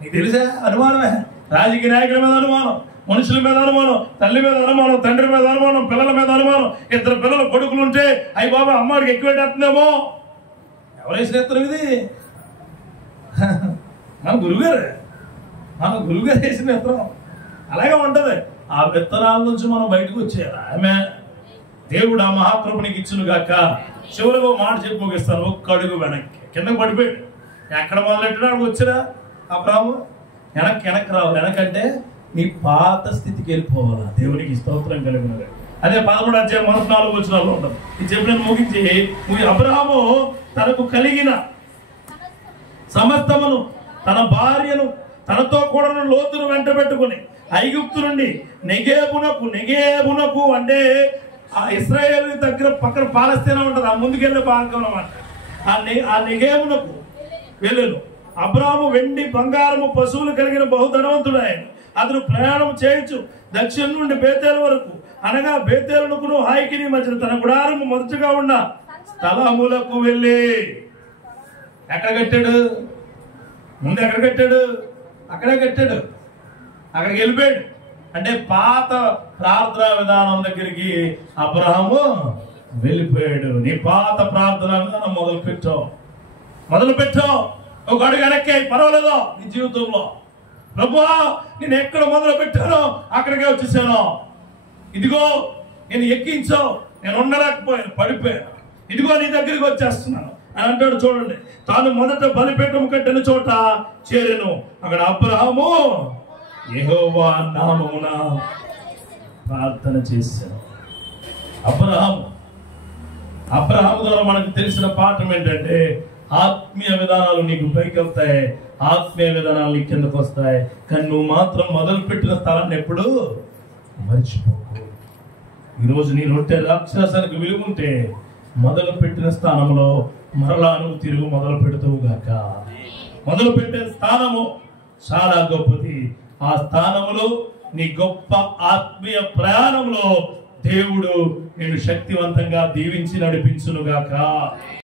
నీకు తెలిసా? అనుమానమే. రాజకీయ నాయకుల మీద అనుమానం, మనుషుల మీద అనుమానం, తల్లి మీద అనుమానం, తండ్రి మీద అనుమానం, పిల్లల మీద అనుమానం. 2 పిల్లలు కొడుకులు ఉంటే అయ్యి బాబా అమ్మాడికి ఎక్కువేటేస్తుందేమో. ఎవరేసిన ఎత్తనం ఇది? మన గురువుగారు వేసిన ఎత్తనం. అలాగే ఉంటది. ఆ విత్తనాల నుంచి మనం బయటకు వచ్చేయాలి. ఆమె దేవుడు ఆ మహాకృపనికి ఇచ్చును గాక. చివరిగా మాట చెప్పి ముగిస్తాను. 1 అడుగు వెనక్కి, కిందకు పడిపోయాడు. ఎక్కడ మొదలెట్టినాడు? వచ్చినా అబ్రాహాము వెనక్కి రావాలి. వెనకంటే నీ పాత స్థితికి వెళ్ళిపోవాలా. దేవునికి స్తోత్రం కలిగినది. అదే 11వ అధ్యాయం 4 వచనాల్లో ఉంటుంది. ఇది చెప్పిన ముగించి, అబ్రాహాము తనకు కలిగిన సమస్తమును, తన భార్యను, తనతో కూడా లోతును వెంట పెట్టుకుని ఐగుప్తు నుండి నెగేబునకు అంటే ఆ ఇశ్రాయేలు దగ్గర పక్కన పాలస్తీనా ఉంటుంది, ఆ ముందుకెళ్ళే భాగం అన్నమాట. ఆ నెగేబునకు వెళ్ళను. అబ్రాహాము వెండి బంగారము పశువులు కలిగిన బహుధనవంతుడాయను. అతను ప్రయాణం చేయొచ్చు దక్షిణం నుండి బేతేలు వరకు, అనగా బేతేలునకును హాయికిని మధ్య తన గుడారము మొదటగా ఉన్న స్థలములకు వెళ్ళి ఎక్కడ కట్టాడు? ముందు ఎక్కడ కట్టాడు? అక్కడే కట్టాడు. అక్కడికి వెళ్ళిపోయాడు. అంటే పాత ప్రార్థనా విధానం దగ్గరికి అబ్రహాము వెళ్ళిపోయాడు. నీ పాత ప్రార్థనా విధానం మొదలు పెట్టావు. 1 అడుగు వెనక్కి పర్వాలేదో నీ జీవితంలో. ప్రభువా, నేను ఎక్కడ మొదలు పెట్టానో అక్కడికే వచ్చేసాను. ఇదిగో నేను ఎక్కించావు, నేను ఉండలేకపోయాను, పడిపోయాను. ఇదిగో నీ దగ్గరికి వచ్చేస్తున్నాను అని అంటాడు. చూడండి, తాను మొదట బలిపీఠం కట్టిన చోట చేరెను. అక్కడ అబ్రహాము యెహోవా నామమున ప్రార్థన చేశాను. అబ్రహాము ద్వారా మనకు తెలిసిన పాఠం ఏంటంటే, ఆత్మీయ విధానాలు నీకు పైకి వస్తాయి, ఆత్మీయ విధానాలు నీ కిందకు వస్తాయి. కానీ నువ్వు మాత్రం మొదలు పెట్టిన స్థలాన్ని ఎప్పుడు మర్చిపోకు. ఈరోజు నీ రొట్టె రాక్షసానికి విలువ ఉంటే మొదలు పెట్టిన స్థానంలో మరలా నువ్వు తిరుగు మొదలు పెడుతావు గాక. మొదలు పెట్టే స్థానము చాలా గొప్పది. ఆ స్థానములో నీ గొప్ప ఆత్మీయ ప్రయాణంలో దేవుడు నేను శక్తివంతంగా దీవించి నడిపించును గాక.